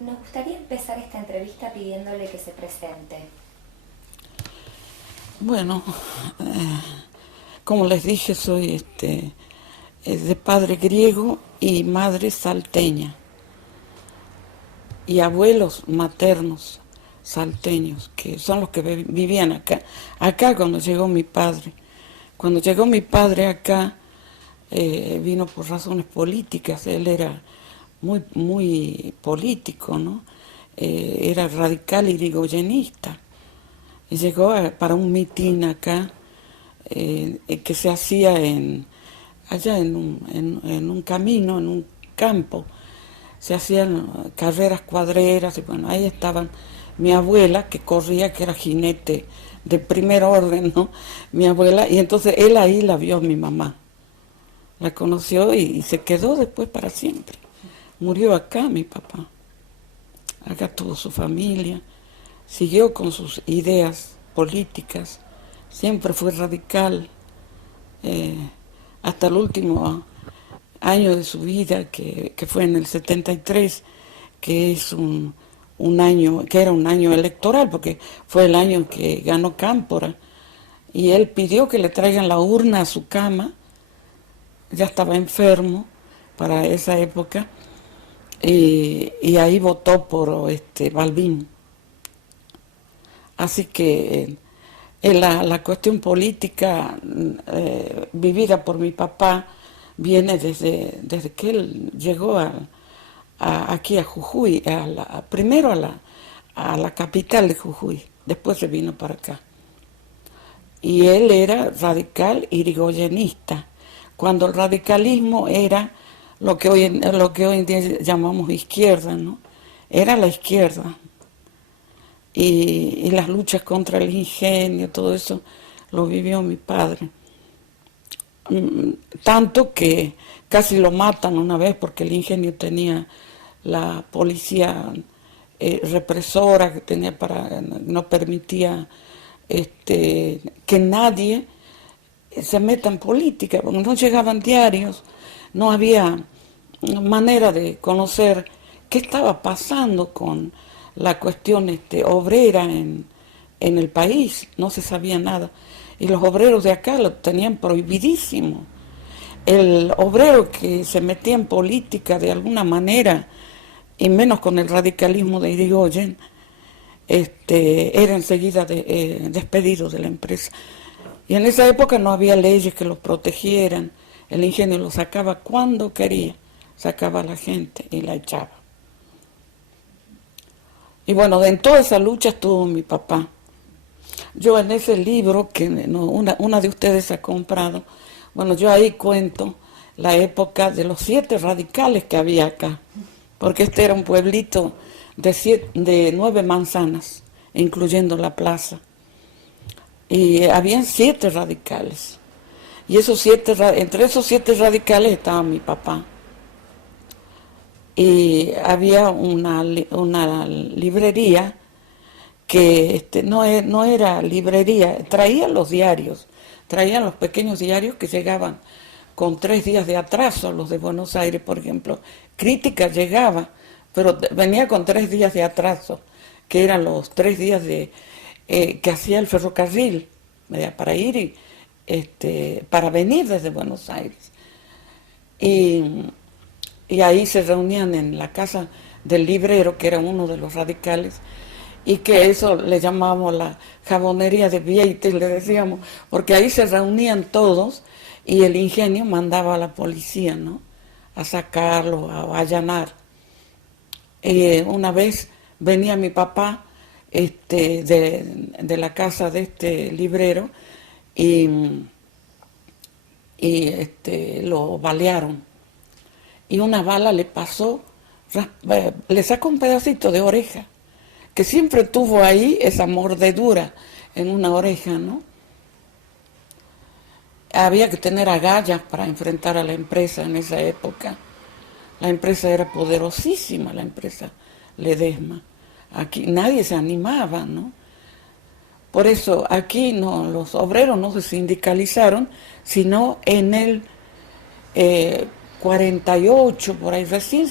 Nos gustaría empezar esta entrevista pidiéndole que se presente. Bueno, como les dije, soy de padre griego y madre salteña, y abuelos maternos salteños, que son los que vivían acá cuando llegó mi padre. Cuando llegó mi padre acá, vino por razones políticas. Él era muy político, ¿no? Era radical irigoyenista. Y llegó para un mitin acá, que se hacía allá en un camino, en un campo. Se hacían carreras cuadreras, y bueno, ahí estaban mi abuela, que corría, que era jinete de primer orden, ¿no? Mi abuela, y entonces él ahí la vio, mi mamá. La conoció y se quedó después para siempre. Murió acá mi papá. Acá tuvo su familia. Siguió con sus ideas políticas. Siempre fue radical. Hasta el último año de su vida, que fue en el 73, que es un año, que era un año electoral, porque fue el año en que ganó Cámpora. Y él pidió que le traigan la urna a su cama. Ya estaba enfermo para esa época, y ahí votó por Balbín. Así que la cuestión política vivida por mi papá viene desde que él llegó aquí a Jujuy, primero a la capital de Jujuy, después se vino para acá. Y él era radical irigoyenista, cuando el radicalismo era lo que hoy en día llamamos izquierda, ¿no? Era la izquierda. Y las luchas contra el ingenio, todo eso lo vivió mi padre. Tanto que casi lo matan una vez porque el ingenio tenía la policía represora, que tenía no permitía que nadie se meta en política, porque no llegaban diarios, no había manera de conocer qué estaba pasando con la cuestión obrera en el país, no se sabía nada. Y los obreros de acá lo tenían prohibidísimo. El obrero que se metía en política de alguna manera, y menos con el radicalismo de Irigoyen, era enseguida despedido de la empresa. Y en esa época no había leyes que los protegieran. El ingenio lo sacaba cuando quería, sacaba a la gente y la echaba. Y bueno, en toda esa lucha estuvo mi papá. Yo en ese libro que una de ustedes ha comprado, bueno, yo ahí cuento la época de los 7 radicales que había acá, porque este era un pueblito de 9 manzanas, incluyendo la plaza. Y habían 7 radicales. Y entre esos 7 radicales estaba mi papá. Y había una librería que no era librería, traían los diarios, traían los pequeños diarios que llegaban con 3 días de atraso, los de Buenos Aires, por ejemplo. Crítica llegaba, pero venía con 3 días de atraso, que eran los 3 días que hacía el ferrocarril para ir para venir desde Buenos Aires. Y ahí se reunían en la casa del librero, que era uno de los radicales, y que eso le llamábamos la jabonería de Vieites, le decíamos, porque ahí se reunían todos y el ingenio mandaba a la policía, ¿no?, a sacarlo, a allanar. Una vez venía mi papá de la casa de este librero y lo balearon. Y una bala le pasó, le sacó un pedacito de oreja, que siempre tuvo ahí esa mordedura en una oreja, ¿no? Había que tener agallas para enfrentar a la empresa en esa época. La empresa era poderosísima, la empresa Ledesma. Aquí nadie se animaba, ¿no? Por eso aquí los obreros no se sindicalizaron, sino en el 48, por ahí recién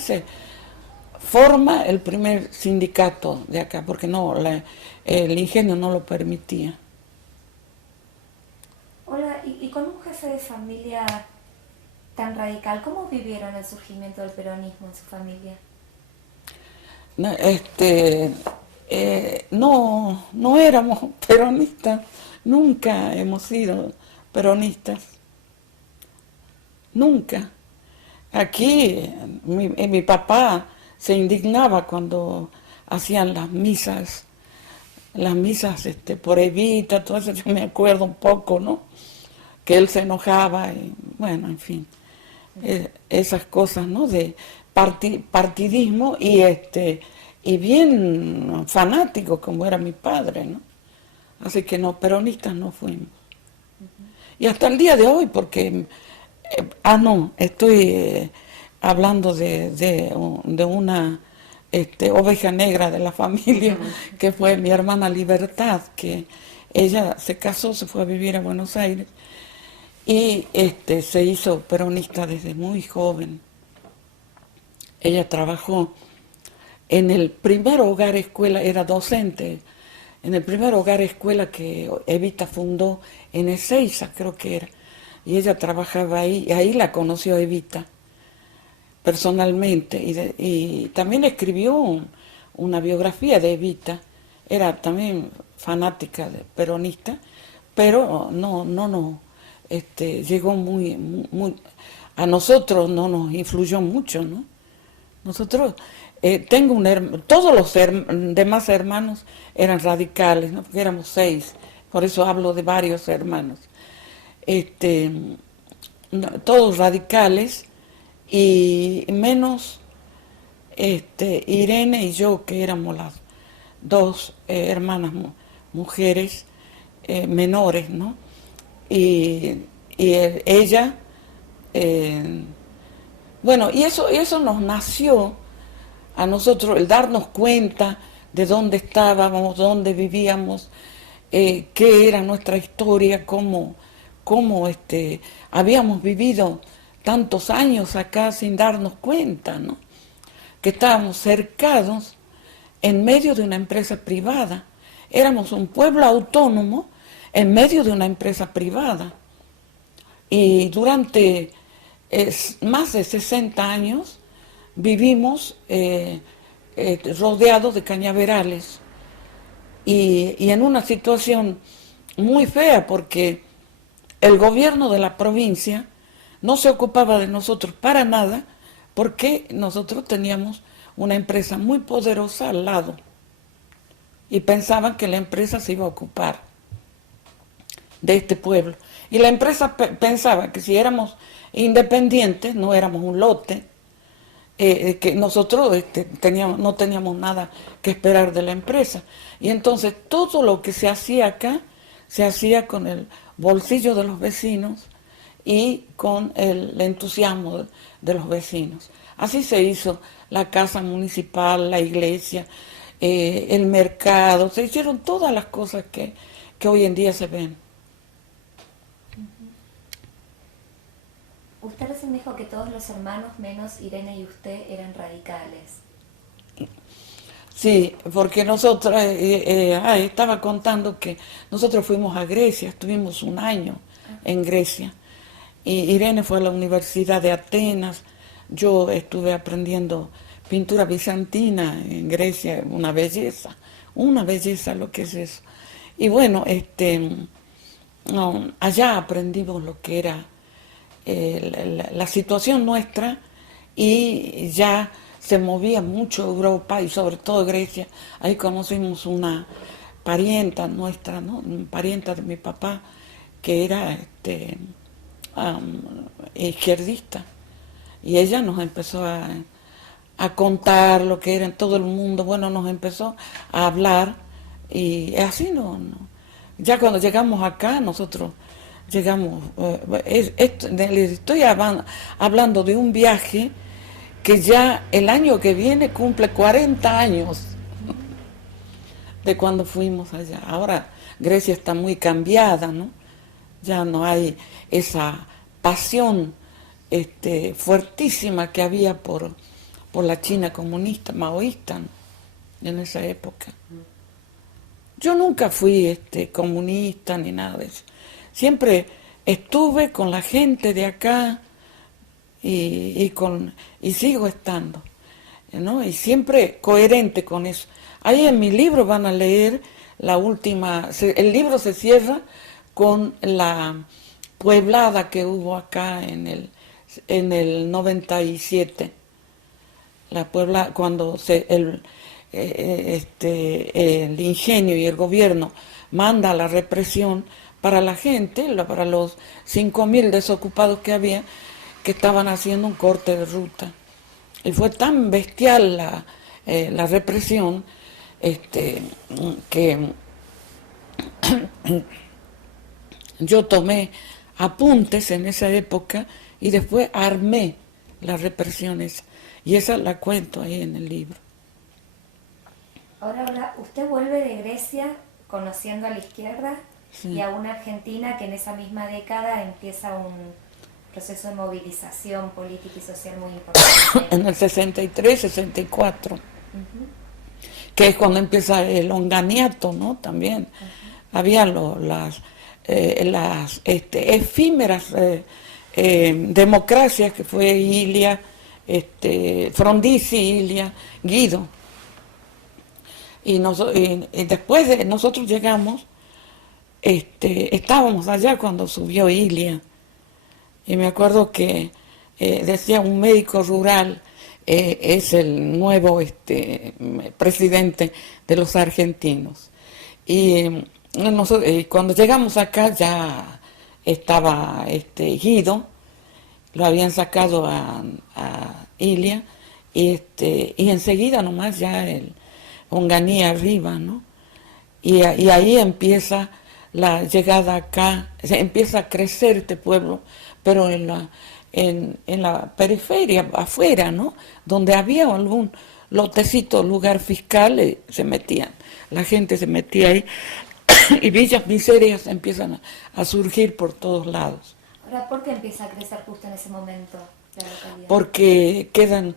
forma el primer sindicato de acá, porque no, el ingenio no lo permitía. Hola, y con un jefe de familia tan radical, ¿cómo vivieron el surgimiento del peronismo en su familia? No, no éramos peronistas, nunca hemos sido peronistas, nunca. Aquí mi papá se indignaba cuando hacían las misas por Evita, todo eso, yo me acuerdo un poco, ¿no? Que él se enojaba, y bueno, en fin, esas cosas, ¿no? De partidismo y bien fanático como era mi padre, ¿no? Así que no, peronistas no fuimos. Y hasta el día de hoy, porque, no, estoy hablando de una oveja negra de la familia, que fue mi hermana Libertad, que ella se casó, se fue a vivir a Buenos Aires y se hizo peronista desde muy joven. Ella trabajó en el primer hogar escuela, era docente, en el primer hogar escuela que Evita fundó en Ezeiza, creo que era, y ella trabajaba ahí, y ahí la conoció Evita personalmente, y también escribió una biografía de Evita, era también fanática peronista, pero no, llegó muy, a nosotros no nos influyó mucho, ¿no? Nosotros, tengo todos los demás hermanos eran radicales, ¿no? Porque éramos 6, por eso hablo de varios hermanos. Todos radicales, y menos Irene y yo, que éramos las 2 hermanas mujeres menores, ¿no? Y ella, bueno, y eso nos nació a nosotros, el darnos cuenta de dónde estábamos, dónde vivíamos, qué era nuestra historia, cómo habíamos vivido tantos años acá sin darnos cuenta, ¿no? Que estábamos cercados en medio de una empresa privada. Éramos un pueblo autónomo en medio de una empresa privada. Y durante más de 60 años vivimos rodeados de cañaverales y en una situación muy fea, porque el gobierno de la provincia no se ocupaba de nosotros para nada, porque nosotros teníamos una empresa muy poderosa al lado y pensaban que la empresa se iba a ocupar de este pueblo. Y la empresa pensaba que si éramos independientes, no éramos un lote, que nosotros no teníamos nada que esperar de la empresa. Y entonces todo lo que se hacía acá, se hacía con el bolsillo de los vecinos y con el entusiasmo de los vecinos. Así se hizo la casa municipal, la iglesia, el mercado, se hicieron todas las cosas que hoy en día se ven. Usted recién dijo que todos los hermanos, menos Irene y usted, eran radicales. Sí, porque nosotros, estaba contando que nosotros fuimos a Grecia, estuvimos un año en Grecia. Y Irene fue a la Universidad de Atenas, yo estuve aprendiendo pintura bizantina en Grecia, una belleza lo que es eso. Y bueno, allá aprendimos lo que era la situación nuestra, y ya se movía mucho Europa y sobre todo Grecia. Ahí conocimos una parienta nuestra, ¿no? Parienta de mi papá, que era izquierdista, y ella nos empezó a contar lo que era en todo el mundo. Bueno, nos empezó a hablar, y así ya cuando llegamos acá, nosotros llegamos, les estoy hablando de un viaje que ya el año que viene cumple 40 años de cuando fuimos allá. Ahora Grecia está muy cambiada, ¿no? Ya no hay esa pasión fuertísima que había por por la China comunista, maoísta, ¿no? En esa época. Yo nunca fui comunista ni nada de eso. Siempre estuve con la gente de acá y sigo estando, ¿no? Y siempre coherente con eso. Ahí en mi libro van a leer la última, el libro se cierra con la pueblada que hubo acá en el 97. La puebla, cuando el ingenio y el gobierno manda la represión para la gente, para los 5.000 desocupados que había, que estaban haciendo un corte de ruta. Y fue tan bestial la represión que yo tomé apuntes en esa época y después armé las represiones. Y esa la cuento ahí en el libro. Ahora, usted vuelve de Grecia conociendo a la izquierda, sí, y a una Argentina que en esa misma década empieza un proceso de movilización política y social muy importante. En el 63, 64, que es cuando empieza el onganiato, ¿no? También había las efímeras democracias que fue Ilia, Frondizi, Ilia, Guido. Y después de nosotros llegamos, estábamos allá cuando subió Ilia. Y me acuerdo que decía un médico rural, es el nuevo presidente de los argentinos. Y cuando llegamos acá ya estaba Guido, lo habían sacado a Ilia, y enseguida nomás ya el Onganía arriba, ¿no? Y ahí empieza la llegada acá, empieza a crecer este pueblo, pero en la periferia, afuera, ¿no? Donde había algún lotecito, lugar fiscal, se metían, la gente se metía ahí, y villas miserias empiezan a surgir por todos lados. Ahora, ¿por qué empieza a crecer justo en ese momento la localidad? Porque quedan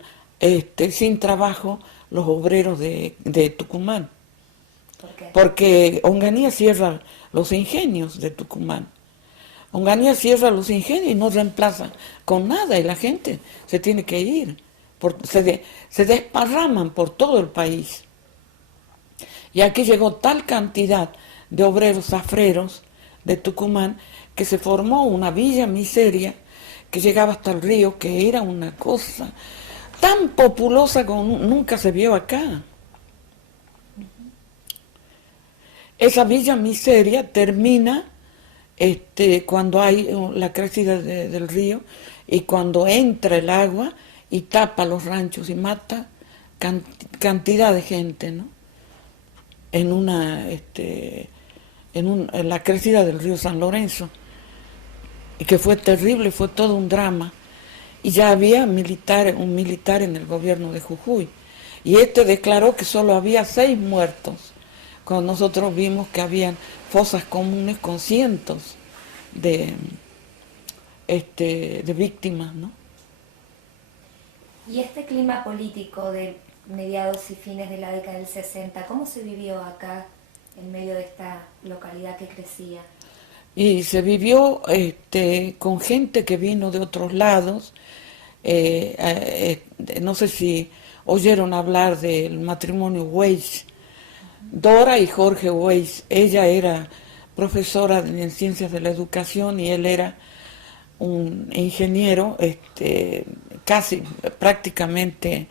sin trabajo los obreros de Tucumán. ¿Por qué? Porque Onganía cierra los ingenios de Tucumán. Onganía cierra los ingenios y no reemplaza con nada, y la gente se tiene que ir. Se desparraman por todo el país. Y aquí llegó tal cantidad de obreros zafreros de Tucumán que se formó una villa miseria que llegaba hasta el río, que era una cosa tan populosa como nunca se vio acá. Esa villa miseria termina cuando hay la crecida del río y cuando entra el agua y tapa los ranchos y mata cantidad de gente, ¿no? En la crecida del río San Lorenzo, y que fue terrible, fue todo un drama. Y ya había un militar en el gobierno de Jujuy, y declaró que solo había 6 muertos, cuando nosotros vimos que habían fosas comunes con cientos de víctimas, ¿no? Y este clima político de mediados y fines de la década del 60, ¿cómo se vivió acá en medio de esta localidad que crecía? Y se vivió con gente que vino de otros lados. No sé si oyeron hablar del matrimonio Weiss, Dora y Jorge Weiss. Ella era profesora en ciencias de la educación y él era un ingeniero casi prácticamente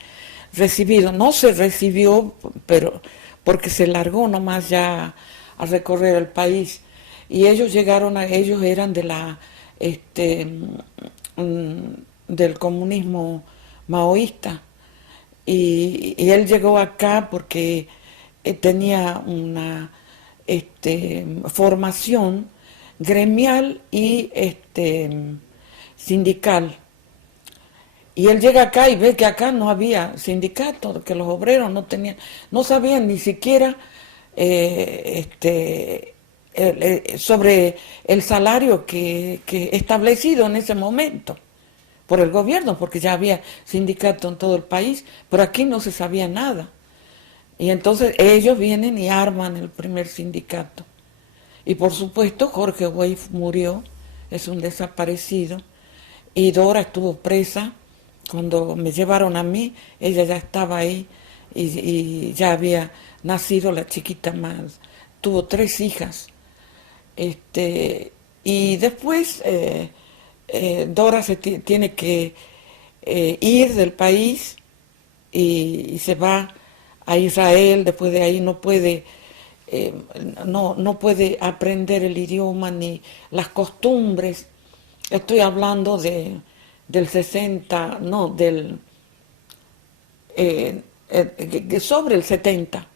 recibido. No se recibió, pero porque se largó nomás ya a recorrer el país. Y ellos ellos eran de del comunismo maoísta. Y él llegó acá porque tenía una formación gremial y sindical. Y él llega acá y ve que acá no había sindicato, que los obreros no sabían ni siquiera sobre el salario que establecido en ese momento, por el gobierno, porque ya había sindicato en todo el país, pero aquí no se sabía nada. Y entonces ellos vienen y arman el primer sindicato. Y por supuesto Jorge Weif murió, es un desaparecido, y Dora estuvo presa. Cuando me llevaron a mí, ella ya estaba ahí y ya había nacido la chiquita más. Tuvo 3 hijas. Y después Dora tiene que ir del país y se va a Israel. Después de ahí eh, no puede aprender el idioma ni las costumbres. Estoy hablando del 60, no, sobre el 70.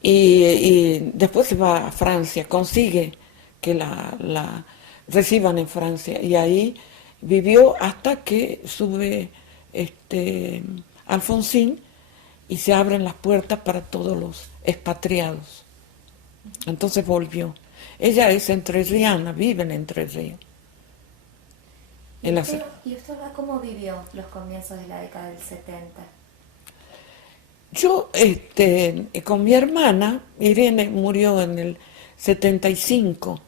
Y después se va a Francia, consigue que la reciban en Francia. Y ahí vivió hasta que sube Alfonsín y se abren las puertas para todos los expatriados. Entonces volvió. Ella es entrerriana, vive en Entre Ríos. ¿Y usted cómo vivió los comienzos de la década del 70? Yo, con mi hermana, Irene murió en el 75.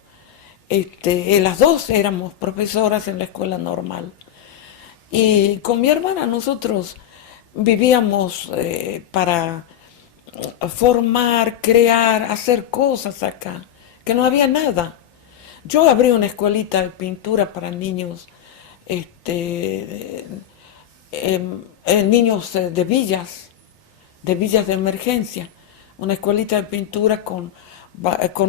Las dos éramos profesoras en la escuela normal. Y con mi hermana nosotros vivíamos para formar, crear, hacer cosas acá, que no había nada. Yo abrí una escuelita de pintura para niños, niños de villas de emergencia, una escuelita de pintura con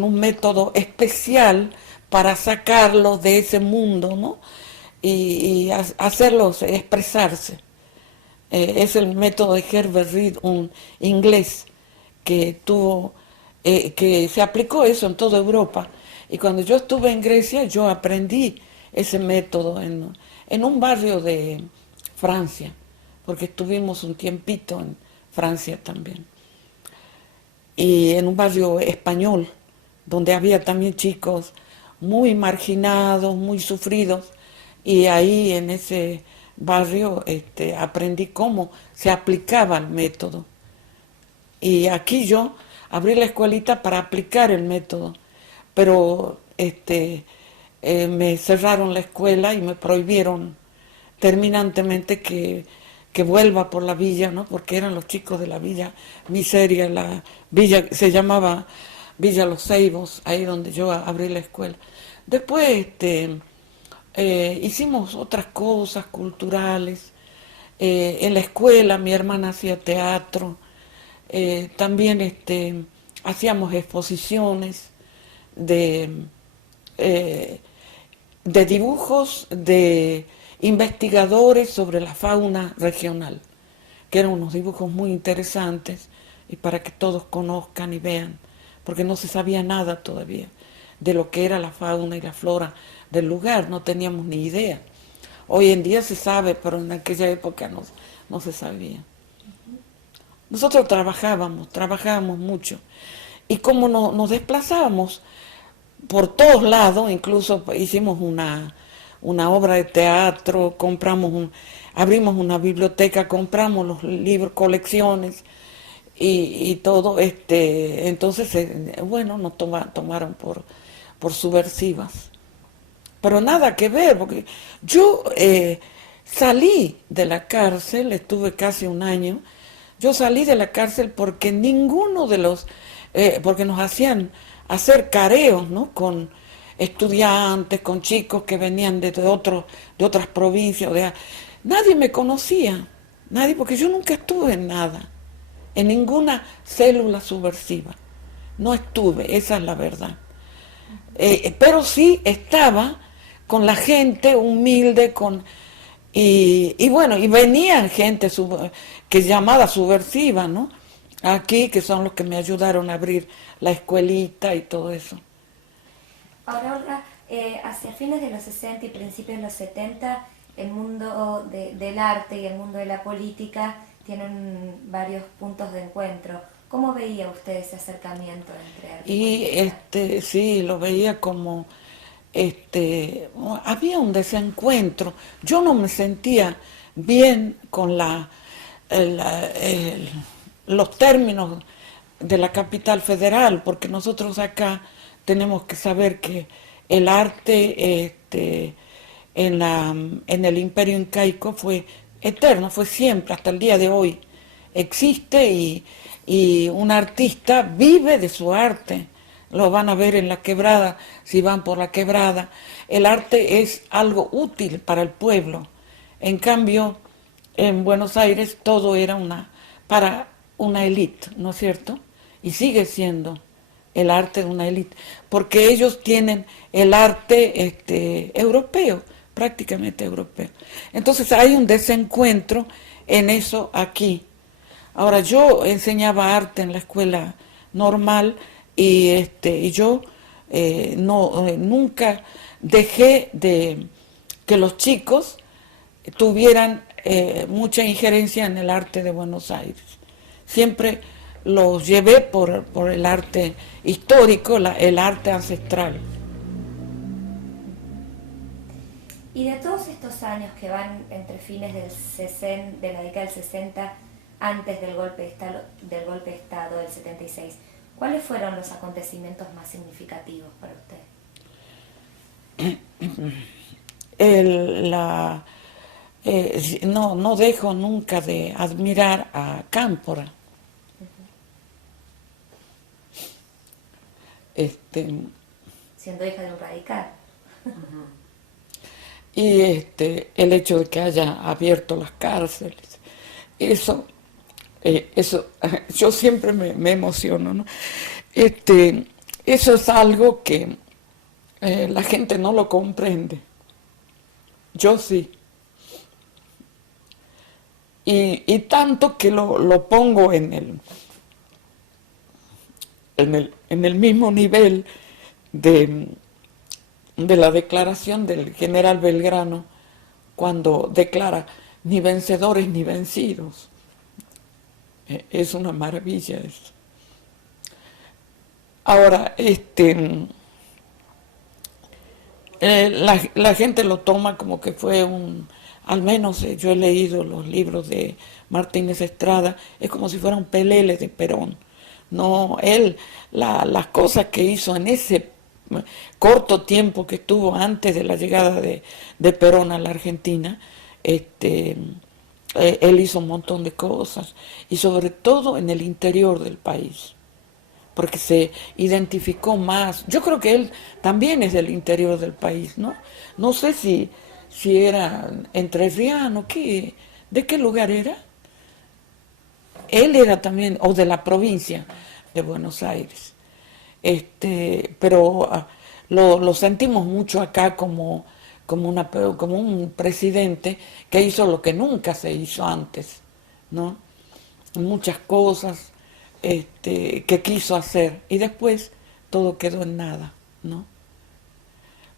un método especial para sacarlos de ese mundo, ¿no? Y hacerlos expresarse. Es el método de Herbert Reed, un inglés que que se aplicó eso en toda Europa. Y cuando yo estuve en Grecia, yo aprendí ese método en un barrio de Francia, porque estuvimos un tiempito en Francia también. Y en un barrio español, donde había también chicos muy marginados, muy sufridos, y ahí en ese barrio aprendí cómo se aplicaba el método. Y aquí yo abrí la escuelita para aplicar el método, pero me cerraron la escuela y me prohibieron terminantemente que vuelva por la villa, ¿no? Porque eran los chicos de la villa Miseria, la villa se llamaba Villa Los Ceibos, ahí donde yo abrí la escuela. Después hicimos otras cosas culturales. En la escuela mi hermana hacía teatro, también hacíamos exposiciones de, de dibujos de investigadores sobre la fauna regional, que eran unos dibujos muy interesantes y para que todos conozcan y vean, porque no se sabía nada todavía de lo que era la fauna y la flora del lugar, no teníamos ni idea. Hoy en día se sabe, pero en aquella época no se sabía. Nosotros trabajábamos mucho, y como nos desplazábamos por todos lados, incluso hicimos una obra de teatro, abrimos una biblioteca, compramos los libros, colecciones y todo, entonces, bueno, nos tomaron por subversivas. Pero nada que ver, porque yo salí de la cárcel, estuve casi un año, yo salí de la cárcel porque porque nos hacían hacer careos, ¿no? Con estudiantes, con chicos que venían de otras provincias. Nadie me conocía, nadie, porque yo nunca estuve en nada, en ninguna célula subversiva. No estuve, esa es la verdad. Pero sí estaba con la gente humilde, y bueno, y venían gente que es llamada subversiva, ¿no? Aquí, que son los que me ayudaron a abrir la escuelita y todo eso. Ahora, Olga, hacia fines de los 60 y principios de los 70, el mundo del arte y el mundo de la política tienen varios puntos de encuentro. ¿Cómo veía usted ese acercamiento entre arte y política? Y sí, lo veía como había un desencuentro. Yo no me sentía bien con los términos de la capital federal, porque nosotros acá tenemos que saber que el arte en el imperio incaico fue eterno, fue siempre, hasta el día de hoy. Existe y un artista vive de su arte. Lo van a ver en la quebrada, si van por la quebrada. El arte es algo útil para el pueblo. En cambio, en Buenos Aires todo era para una élite, ¿no es cierto? Y sigue siendo el arte de una élite, porque ellos tienen el arte europeo, prácticamente europeo. Entonces hay un desencuentro en eso aquí. Ahora, yo enseñaba arte en la escuela normal y yo nunca dejé de que los chicos tuvieran mucha injerencia en el arte de Buenos Aires. Siempre los llevé por el arte histórico, el arte ancestral. Y de todos estos años que van entre fines de la década del 60, antes del golpe de Estado del 76, ¿cuáles fueron los acontecimientos más significativos para usted? No dejo nunca de admirar a Cámpora. Siendo hija de un radical. Y el hecho de que haya abierto las cárceles, eso yo siempre me emociono, ¿no? Eso es algo que la gente no lo comprende. Yo sí. Y tanto que lo pongo en el mismo nivel de la declaración del general Belgrano, cuando declara ni vencedores ni vencidos. Es una maravilla eso. Ahora, la gente lo toma como que fue al menos yo he leído los libros de Martínez Estrada, es como si fuera un pelele de Perón. No, las cosas que hizo en ese corto tiempo que estuvo antes de la llegada de Perón a la Argentina, él hizo un montón de cosas, y sobre todo en el interior del país, porque se identificó más. Yo creo que él también es del interior del país, ¿no? No sé si era entrerriano, ¿de qué lugar era? Él era también, o de la provincia de Buenos Aires. Pero lo sentimos mucho acá como un presidente que hizo lo que nunca se hizo antes, ¿no? Muchas cosas que quiso hacer y después todo quedó en nada, ¿no?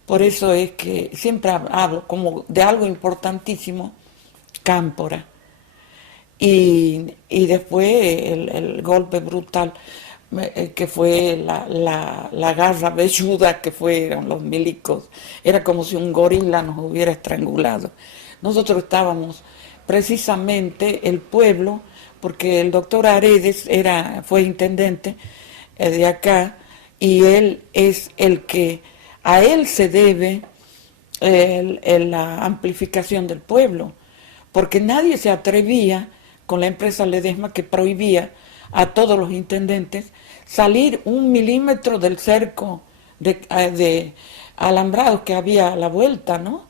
Por eso es que siempre hablo como de algo importantísimo, Cámpora. Y después el golpe brutal, que fue la garra velluda que fueron los milicos. Era como si un gorila nos hubiera estrangulado. Nosotros estábamos precisamente el pueblo, porque el doctor Aredes fue intendente de acá, y él es el que, a él se debe la amplificación del pueblo, porque nadie se atrevía con la empresa Ledesma, que prohibía a todos los intendentes salir 1 milímetro del cerco de alambrados que había a la vuelta, ¿no?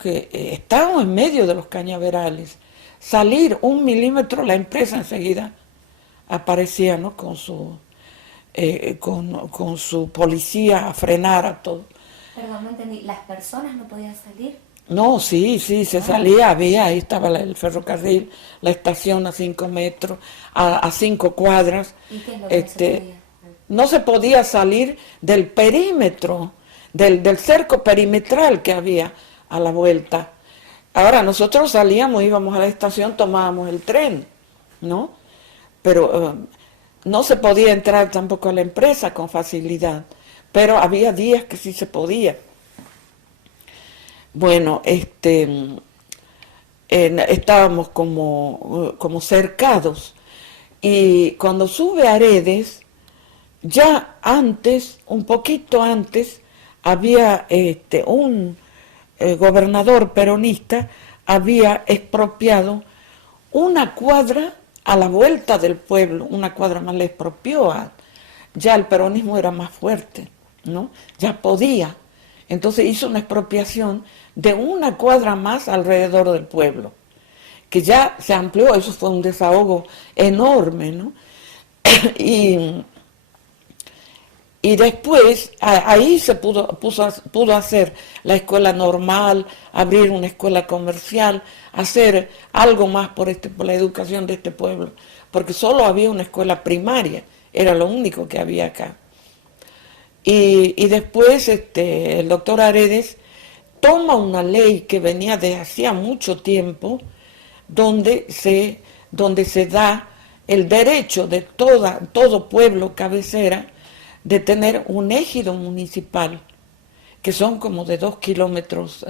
Que estábamos en medio de los cañaverales. Salir 1 milímetro, la empresa enseguida aparecía, ¿no? Con su policía a frenar a todo. Perdón, no entendí. ¿Las personas no podían salir? No, sí, se salía, ahí estaba el ferrocarril, la estación a 5 metros, a 5 cuadras. ¿Y qué es lo que no se podía? No se podía salir del perímetro, del cerco perimetral que había a la vuelta. Ahora, nosotros salíamos, íbamos a la estación, tomábamos el tren, ¿no? Pero no se podía entrar tampoco a la empresa con facilidad, pero había días que sí se podía. Bueno, estábamos como cercados, y cuando sube Aredes, ya antes, un poquito antes, había un gobernador peronista, había expropiado una cuadra a la vuelta del pueblo, una cuadra más le expropió. Ya el peronismo era más fuerte, ¿no? Ya podía. Entonces hizo una expropiación de una cuadra más alrededor del pueblo, que ya se amplió. Eso fue un desahogo enorme, ¿no? y, y después ahí se pudo hacer la escuela normal, abrir una escuela comercial, hacer algo más por la educación de este pueblo, porque solo había una escuela primaria, era lo único que había acá. Y después el doctor Aredes toma una ley que venía de hacía mucho tiempo, donde se da el derecho de todo pueblo cabecera de tener un ejido municipal, que son como de 2 kilómetros,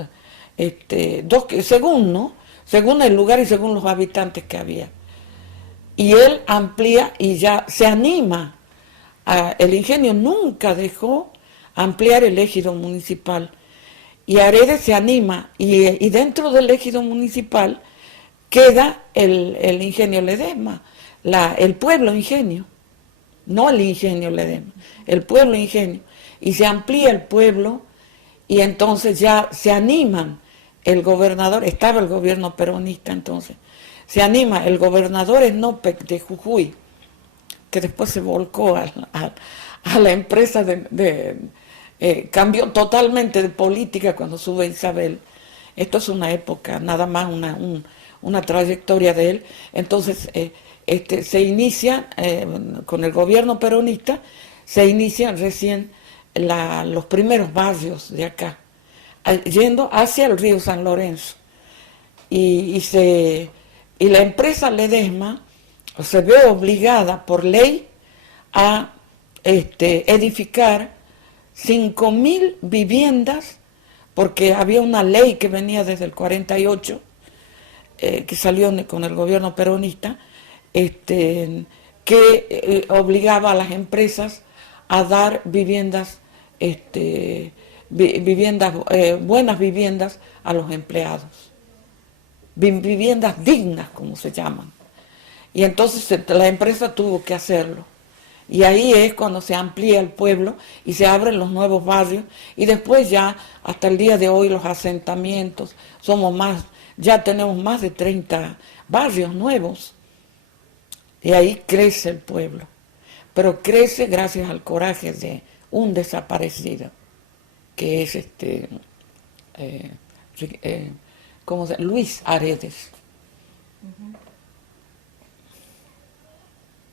según, ¿no? Según el lugar y según los habitantes que había. Y él amplía y ya se anima. El ingenio nunca dejó ampliar el ejido municipal. Y Aredes se anima, y dentro del ejido municipal queda el ingenio Ledesma, el pueblo ingenio, no el ingenio Ledesma, el pueblo ingenio. Y se amplía el pueblo, y entonces ya se animan. El gobernador, estaba el gobierno peronista entonces, se anima el gobernador Snopek de Jujuy, que después se volcó a la empresa cambió totalmente de política cuando sube Isabel. Esto es una época, nada más una trayectoria de él. Entonces se inicia, con el gobierno peronista, se inician recién los primeros barrios de acá, yendo hacia el río San Lorenzo. Y la empresa Ledesma se ve obligada por ley a edificar 5.000 viviendas, porque había una ley que venía desde el 48, que salió con el gobierno peronista, que obligaba a las empresas a dar viviendas, buenas viviendas a los empleados, viviendas dignas, como se llaman. Y entonces la empresa tuvo que hacerlo. Y ahí es cuando se amplía el pueblo y se abren los nuevos barrios, y después ya hasta el día de hoy los asentamientos, ya tenemos más de 30 barrios nuevos, y ahí crece el pueblo. Pero crece gracias al coraje de un desaparecido, que es Luis Aredes.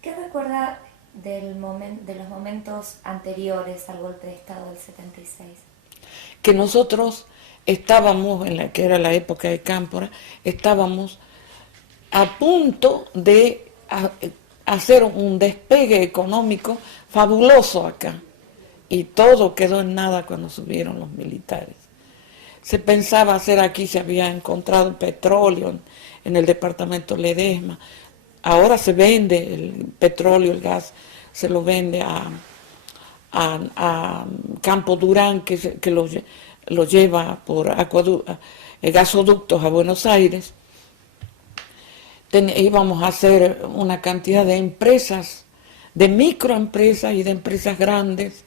¿Qué recuerda de los momentos anteriores al golpe de Estado del 76? Que nosotros estábamos, que era la época de Cámpora, estábamos a punto de hacer un despegue económico fabuloso acá, y todo quedó en nada cuando subieron los militares. Se pensaba hacer aquí, se había encontrado petróleo en el departamento Ledesma. Ahora se vende el petróleo, el gas, se lo vende a Campo Durán, que lo lleva por gasoductos a Buenos Aires. Íbamos a hacer una cantidad de empresas, de microempresas y de empresas grandes,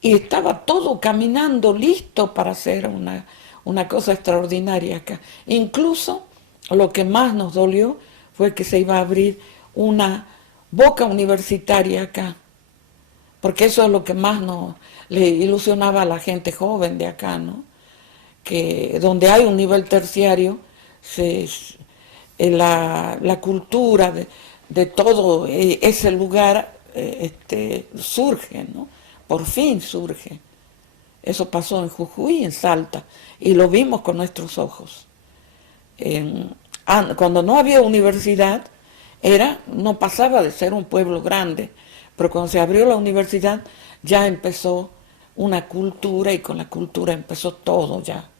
y estaba todo caminando listo para hacer una cosa extraordinaria acá. Incluso lo que más nos dolió fue que se iba a abrir una boca universitaria acá, porque eso es lo que más le ilusionaba a la gente joven de acá, ¿no? Que donde hay un nivel terciario, la cultura de todo ese lugar surge, ¿no? Por fin surge. Eso pasó en Jujuy, en Salta, y lo vimos con nuestros ojos. Cuando no había universidad, no pasaba de ser un pueblo grande, pero cuando se abrió la universidad ya empezó una cultura, y con la cultura empezó todo ya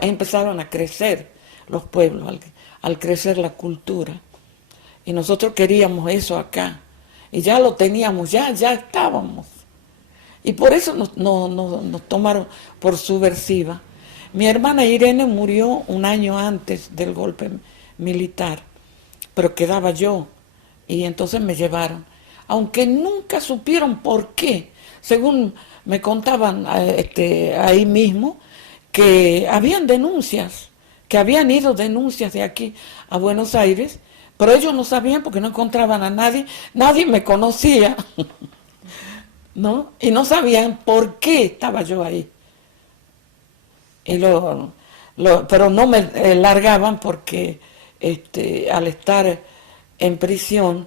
empezaron a crecer los pueblos, al crecer la cultura. Y nosotros queríamos eso acá. Y ya lo teníamos, ya estábamos. Y por eso nos tomaron por subversiva. Mi hermana Irene murió un año antes del golpe militar, pero quedaba yo, y entonces me llevaron. Aunque nunca supieron por qué, según me contaban ahí mismo, que habían denuncias, que habían ido denuncias de aquí a Buenos Aires, pero ellos no sabían porque no encontraban a nadie me conocía, ¿no? Y no sabían por qué estaba yo ahí. Y pero no me largaban porque al estar en prisión,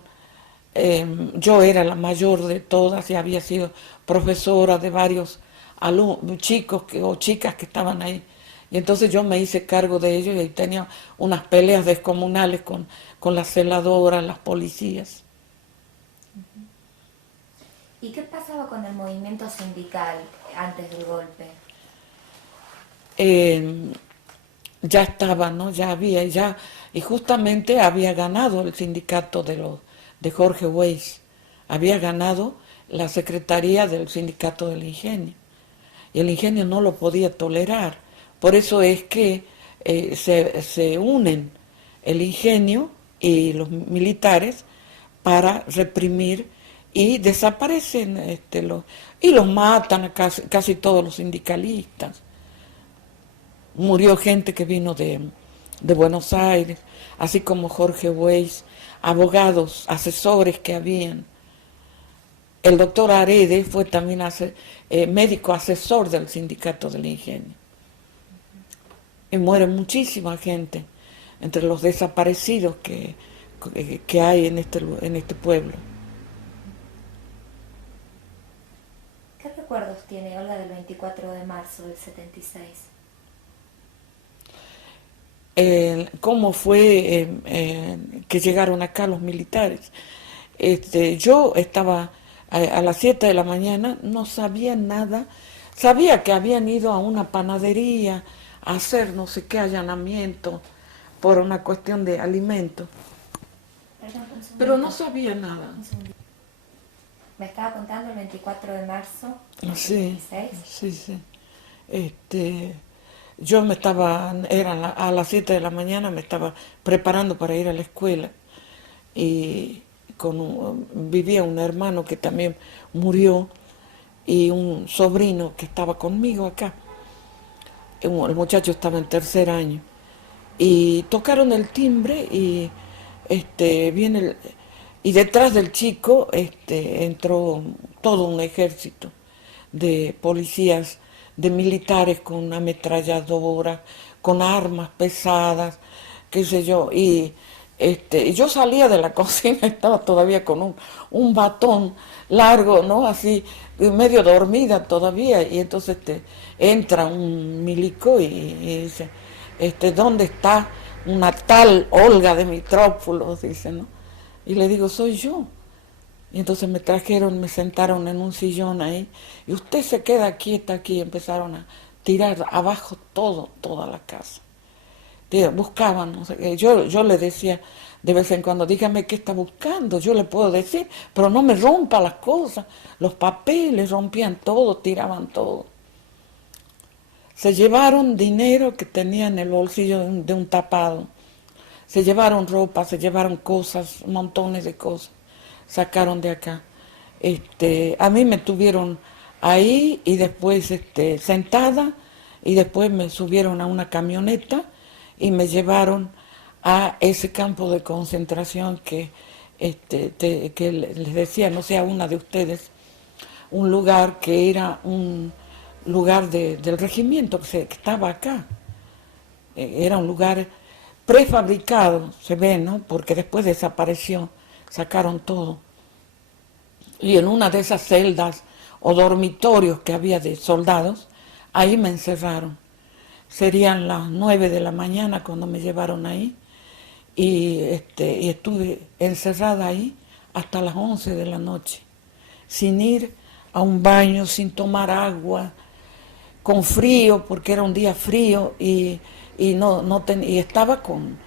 yo era la mayor de todas y había sido profesora de varios chicos o chicas que estaban ahí. Y entonces yo me hice cargo de ellos y ahí tenía unas peleas descomunales con las celadoras, las policías. ¿Y qué pasaba con el movimiento sindical antes del golpe? Ya estaba, ¿no? Ya había, y justamente había ganado el sindicato de Jorge Weiss, había ganado la secretaría del sindicato del ingenio, y el ingenio no lo podía tolerar. Por eso es que se unen el ingenio y los militares para reprimir y desaparecen y los matan a casi todos los sindicalistas. Murió gente que vino de Buenos Aires, así como Jorge Weiss, abogados, asesores que habían. El doctor Arede fue también médico asesor del sindicato del ingenio. Y muere muchísima gente entre los desaparecidos que hay en este pueblo. ¿Qué recuerdos tiene Olga del 24 de marzo del 76? Cómo fue que llegaron acá los militares. Yo estaba a las 7 de la mañana, no sabía nada, sabía que habían ido a una panadería a hacer no sé qué allanamiento por una cuestión de alimento, pero no sabía nada. Me estaba contando el 24 de marzo del Sí, 76. sí. Yo a las 7 de la mañana me estaba preparando para ir a la escuela y vivía un hermano que también murió y un sobrino que estaba conmigo acá. El muchacho estaba en tercer año y tocaron el timbre y y detrás del chico entró todo un ejército de policías, de militares con ametralladoras, con armas pesadas, qué sé yo, y yo salía de la cocina, estaba todavía con un batón largo, ¿no? Así, medio dormida todavía, y entonces entra un milico y dice, ¿dónde está una tal Olga de Mitrópolis? Dice, ¿no? Y le digo, soy yo. Y entonces me sentaron en un sillón ahí, y usted se queda quieta aquí, y empezaron a tirar abajo toda la casa. Buscaban, no sé qué. Yo le decía de vez en cuando, dígame qué está buscando, yo le puedo decir, pero no me rompa las cosas, los papeles, rompían todo, tiraban todo. Se llevaron dinero que tenía en el bolsillo de un tapado, se llevaron ropa, se llevaron cosas, montones de cosas, sacaron de acá. A mí me tuvieron ahí y después sentada, y después me subieron a una camioneta y me llevaron a ese campo de concentración que les decía, no sé, a una de ustedes, un lugar que era un lugar del regimiento que estaba acá. Era un lugar prefabricado, se ve, ¿no? Porque después desapareció, sacaron todo. Y en una de esas celdas o dormitorios que había de soldados, ahí me encerraron. Serían las 9 de la mañana cuando me llevaron ahí, y estuve encerrada ahí hasta las 11 de la noche, sin ir a un baño, sin tomar agua, con frío, porque era un día frío, y estaba con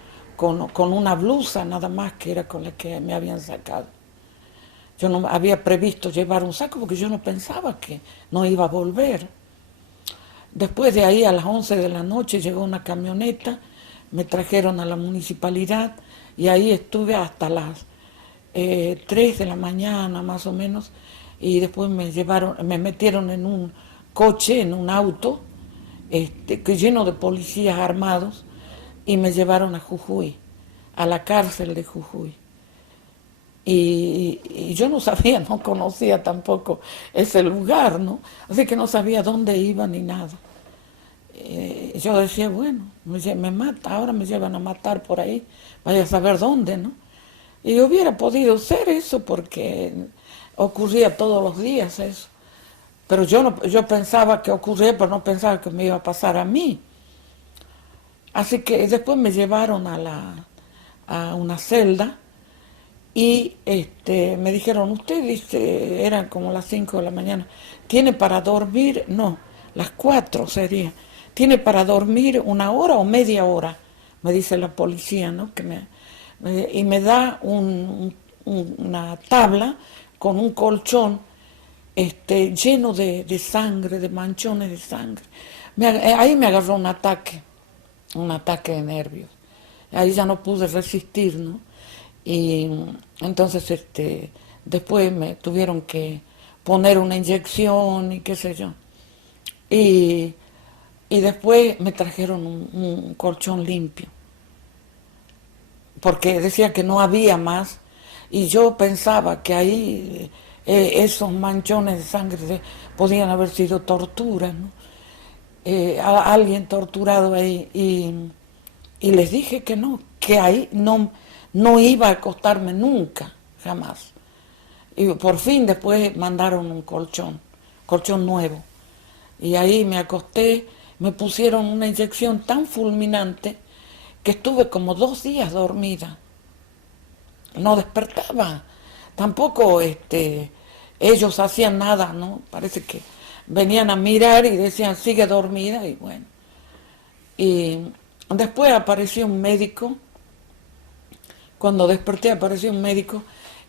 una blusa nada más, que era con la que me habían sacado. Yo no había previsto llevar un saco porque yo no pensaba que no iba a volver. Después de ahí, a las 11 de la noche, llegó una camioneta, me trajeron a la municipalidad y ahí estuve hasta las 3 de la mañana más o menos, y después me metieron en un coche, en un auto, que lleno de policías armados, y me llevaron a Jujuy, a la cárcel de Jujuy. Y yo no sabía, no conocía tampoco ese lugar, ¿no? Así que no sabía dónde iba ni nada. Yo decía, bueno, me mata, ahora me llevan a matar por ahí, vaya a saber dónde, ¿no? Y hubiera podido ser eso porque ocurría todos los días eso. Pero yo pensaba que ocurría, pero no pensaba que me iba a pasar a mí. Así que después me llevaron a una celda y me dijeron, usted dice, eran como las 5 de la mañana, ¿tiene para dormir? No, las 4 sería. ¿Tiene para dormir 1 hora o media hora? Me dice la policía, ¿no? Y me da una tabla con un colchón lleno de sangre, de manchones de sangre. Ahí me agarró un ataque de nervios. Ahí ya no pude resistir, ¿no? Y entonces después me tuvieron que poner una inyección y qué sé yo. Y después me trajeron un colchón limpio, porque decía que no había más, y yo pensaba que ahí esos manchones de sangre podían haber sido torturas, ¿no? Alguien torturado ahí, y les dije que no, que ahí no iba a acostarme nunca, jamás. Y por fin después mandaron un colchón nuevo, y ahí me acosté, me pusieron una inyección tan fulminante que estuve como 2 días dormida, no despertaba, tampoco ellos hacían nada, ¿no? Parece que venían a mirar y decían, sigue dormida, y bueno. Y después apareció un médico, cuando desperté apareció un médico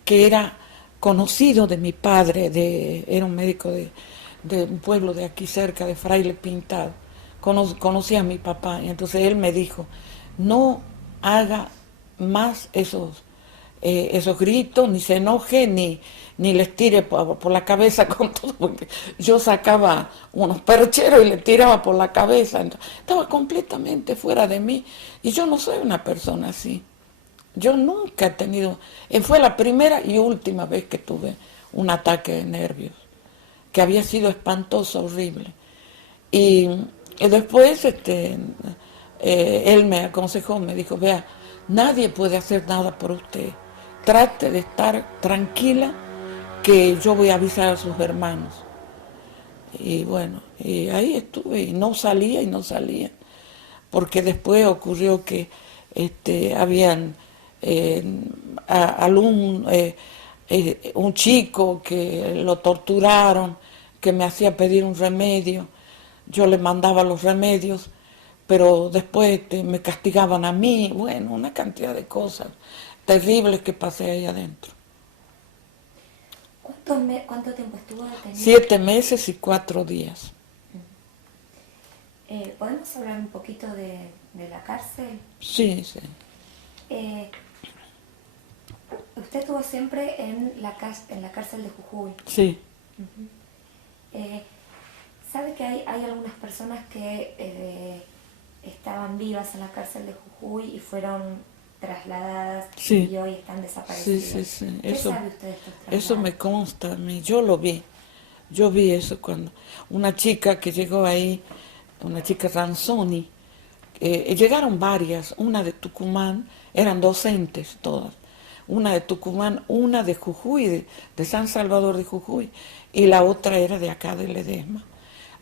que era conocido de mi padre, era un médico de un pueblo de aquí cerca, de Fraile Pintado. Conocía a mi papá, y entonces él me dijo, no haga más esos gritos, ni se enoje, ni les tire por la cabeza con todo, porque yo sacaba unos percheros y le tiraba por la cabeza. Entonces, estaba completamente fuera de mí, y yo no soy una persona así. Yo nunca he tenido, fue la primera y última vez que tuve un ataque de nervios, que había sido espantoso, horrible. Y después él me aconsejó, me dijo, vea, nadie puede hacer nada por usted, trate de estar tranquila, que yo voy a avisar a sus hermanos. Y bueno, y ahí estuve, y no salía, porque después ocurrió que habían un chico que lo torturaron, que me hacía pedir un remedio, yo le mandaba los remedios, pero después me castigaban a mí, bueno, una cantidad de cosas terribles que pasé ahí adentro. ¿Cuánto tiempo estuvo detenido? 7 meses y 4 días. ¿Podemos hablar un poquito de la cárcel? Sí. Usted estuvo siempre en la cárcel de Jujuy. Sí. ¿Sabe que hay algunas personas que estaban vivas en la cárcel de Jujuy y fueron trasladadas, sí, y hoy están desaparecidas? Sí. ¿Qué sabe usted de estos traslados? Eso me consta a mí, yo lo vi. Yo vi eso cuando una chica que llegó ahí, una chica Ranzoni, llegaron varias, una de Tucumán, eran docentes todas, una de Tucumán, una de Jujuy, de San Salvador de Jujuy, y la otra era de acá, de Ledesma.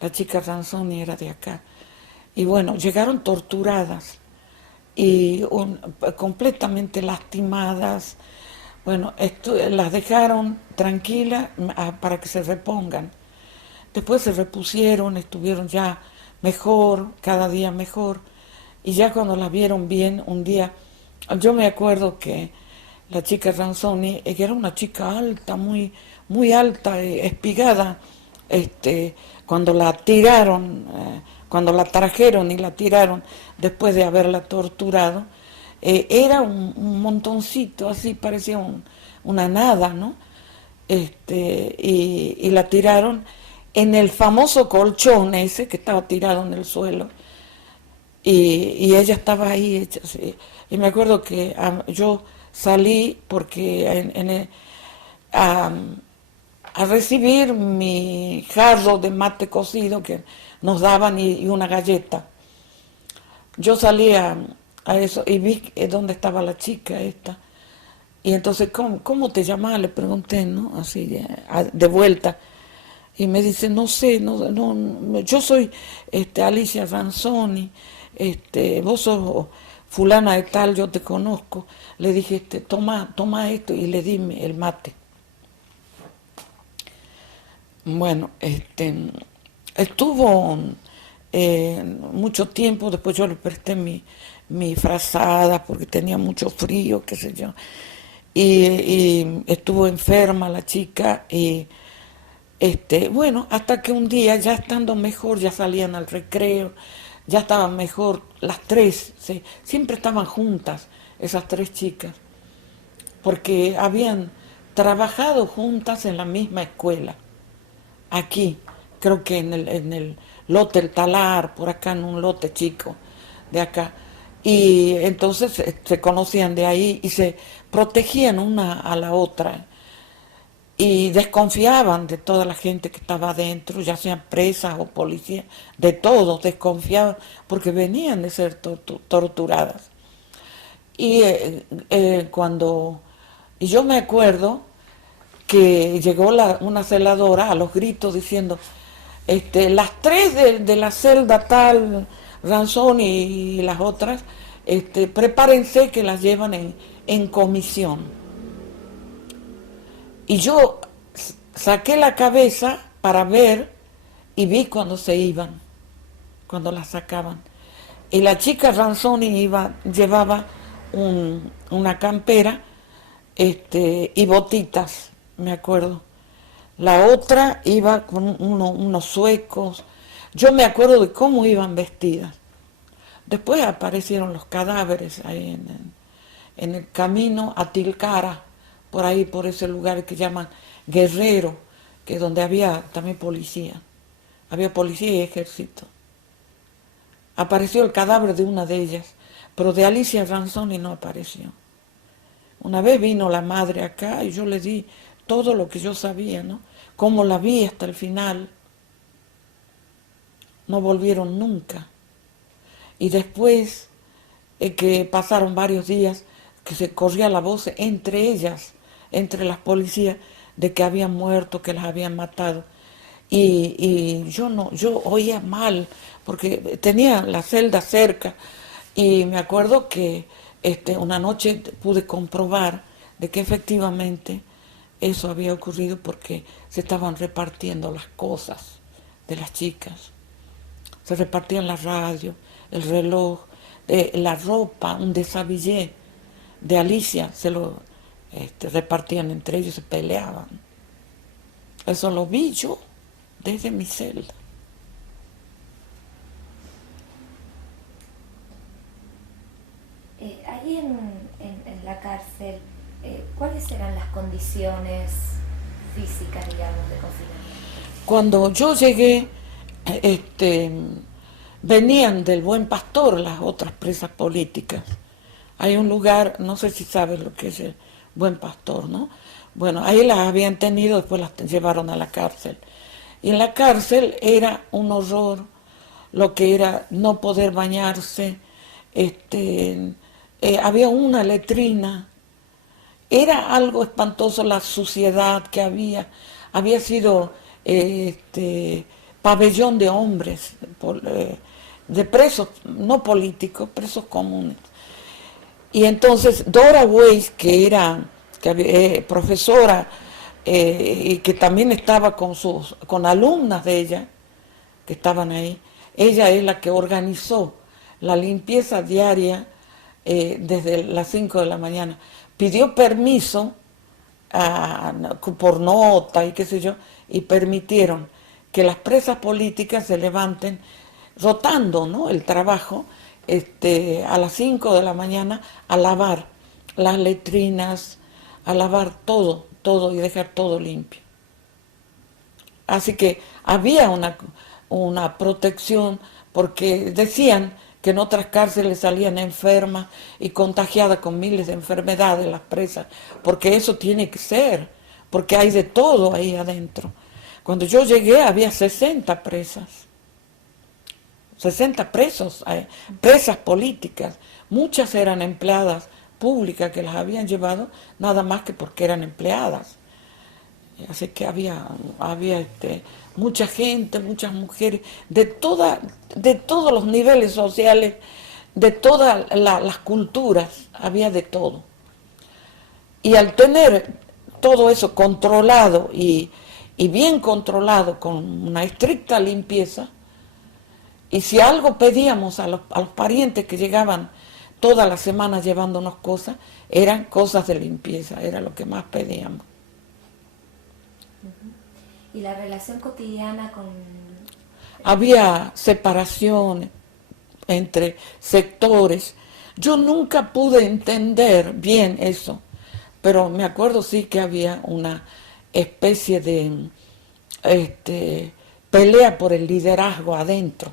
La chica Ranzoni era de acá. Y bueno, llegaron torturadas y completamente lastimadas. Bueno, las dejaron tranquilas para que se repongan. Después se repusieron, estuvieron ya mejor, cada día mejor. Y ya cuando las vieron bien, un día, yo me acuerdo que la chica Ranzoni, que era una chica alta, muy, muy alta, espigada, cuando la tiraron, cuando la trajeron y la tiraron después de haberla torturado, era un montoncito, así parecía una nada, ¿no? Y la tiraron en el famoso colchón ese que estaba tirado en el suelo, y ella estaba ahí hecha así. Y me acuerdo que yo salí porque a recibir mi jarro de mate cocido que nos daban y una galleta. Yo salí a eso y vi dónde estaba la chica esta. Y entonces, ¿cómo te llamás? Le pregunté, ¿no? Así, de vuelta. Y me dice, no sé, no, yo soy Alicia Ranzoni, vos sos fulana de tal, yo te conozco. Le dije, toma esto, y le di el mate. Bueno, estuvo mucho tiempo, después yo le presté mi frazada porque tenía mucho frío, qué sé yo. Y estuvo enferma la chica y bueno, hasta que un día, ya estando mejor, ya salían al recreo, ya estaban mejor las tres, siempre estaban juntas esas tres chicas, porque habían trabajado juntas en la misma escuela, aquí, creo que en el lote El Talar, por acá en un lote chico de acá, y entonces se conocían de ahí y se protegían una a la otra. Y desconfiaban de toda la gente que estaba adentro, ya sean presas o policías, de todos desconfiaban, porque venían de ser torturadas. Y y yo me acuerdo que llegó una celadora a los gritos diciendo, las tres de la celda tal, Ranzoni y las otras, prepárense que las llevan en comisión. Y yo saqué la cabeza para ver y vi cuando se iban, cuando las sacaban. Y la chica Ranzoni llevaba una campera y botitas, me acuerdo. La otra iba con unos suecos. Yo me acuerdo de cómo iban vestidas. Después aparecieron los cadáveres ahí en el camino a Tilcara, por ahí, por ese lugar que llaman Guerrero, que es donde había también policía. Había policía y ejército. Apareció el cadáver de una de ellas, pero de Alicia Ranzoni no apareció. Una vez vino la madre acá y yo le di todo lo que yo sabía, ¿no? Cómo la vi hasta el final. No volvieron nunca. Y después, que pasaron varios días, que se corría la voz entre ellas, entre las policías, de que habían muerto, que las habían matado. Y yo oía mal, porque tenía la celda cerca, y me acuerdo que una noche pude comprobar de que efectivamente eso había ocurrido porque se estaban repartiendo las cosas de las chicas. Se repartían la radio, el reloj, la ropa, un deshabillé de Alicia, se lo repartían entre ellos, se peleaban. Eso lo vi yo desde mi celda. Ahí en la cárcel, ¿cuáles eran las condiciones físicas, digamos, de confinamiento? Cuando yo llegué, venían del Buen Pastor las otras presas políticas. Hay un lugar, no sé si sabes lo que es el Buen Pastor, ¿no? Bueno, ahí las habían tenido, después las llevaron a la cárcel. Y en la cárcel era un horror lo que era no poder bañarse, había una letrina, era algo espantoso la suciedad que había sido pabellón de hombres, de presos, no políticos, presos comunes. Y entonces Dora Weiss, que era profesora y que también estaba con alumnas de ella que estaban ahí. Ella es la que organizó la limpieza diaria desde las 5 de la mañana. Pidió permiso por nota y qué sé yo, y permitieron que las presas políticas se levanten rotando, ¿no?, el trabajo a las 5 de la mañana a lavar las letrinas, a lavar todo, todo y dejar todo limpio. Así que había una protección, porque decían que en otras cárceles salían enfermas y contagiadas con miles de enfermedades las presas, porque eso tiene que ser, porque hay de todo ahí adentro. Cuando yo llegué había 60 presas, 60 presos, presas políticas. Muchas eran empleadas públicas que las habían llevado nada más que porque eran empleadas. Así que había mucha gente, muchas mujeres, de todos los niveles sociales, de todas las culturas, había de todo. Y al tener todo eso controlado y bien controlado, con una estricta limpieza, y si algo pedíamos a los parientes que llegaban todas las semanas llevándonos cosas, eran cosas de limpieza, era lo que más pedíamos. ¿Y la relación cotidiana con...? Había separaciones entre sectores. Yo nunca pude entender bien eso, pero me acuerdo sí que había una especie de pelea por el liderazgo adentro.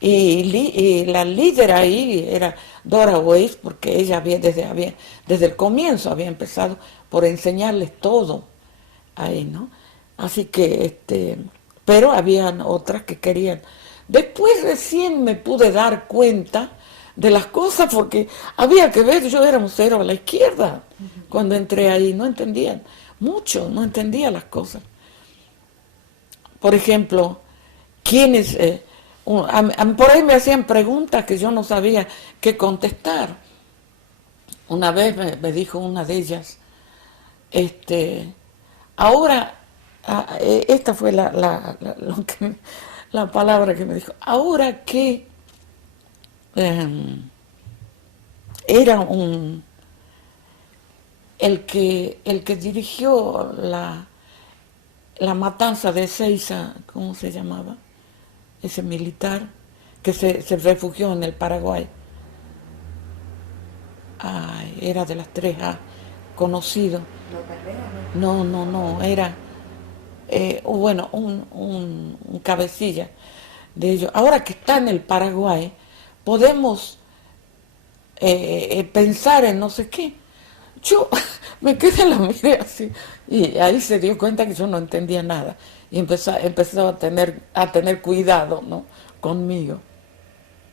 Y la líder ahí era Dora Weiss, porque ella desde el comienzo había empezado por enseñarles todo ahí, ¿no? Así que, pero habían otras que querían. Después recién me pude dar cuenta de las cosas, porque había que ver, yo era un cero a la izquierda cuando entré ahí, no entendían mucho, no entendía las cosas. Por ejemplo, ¿quiénes? Por ahí me hacían preguntas que yo no sabía qué contestar. Una vez me dijo una de ellas, ahora, esta fue la palabra que me dijo, ahora que era el que dirigió la matanza de Ezeiza, ¿cómo se llamaba? Ese militar que se refugió en el Paraguay. Era de las 3A, conocido. No, era bueno, un cabecilla de ellos. Ahora que está en el Paraguay, podemos pensar en no sé qué. Yo me quedé, la miré así, y ahí se dio cuenta que yo no entendía nada. Y empezó a tener cuidado, ¿no?, conmigo.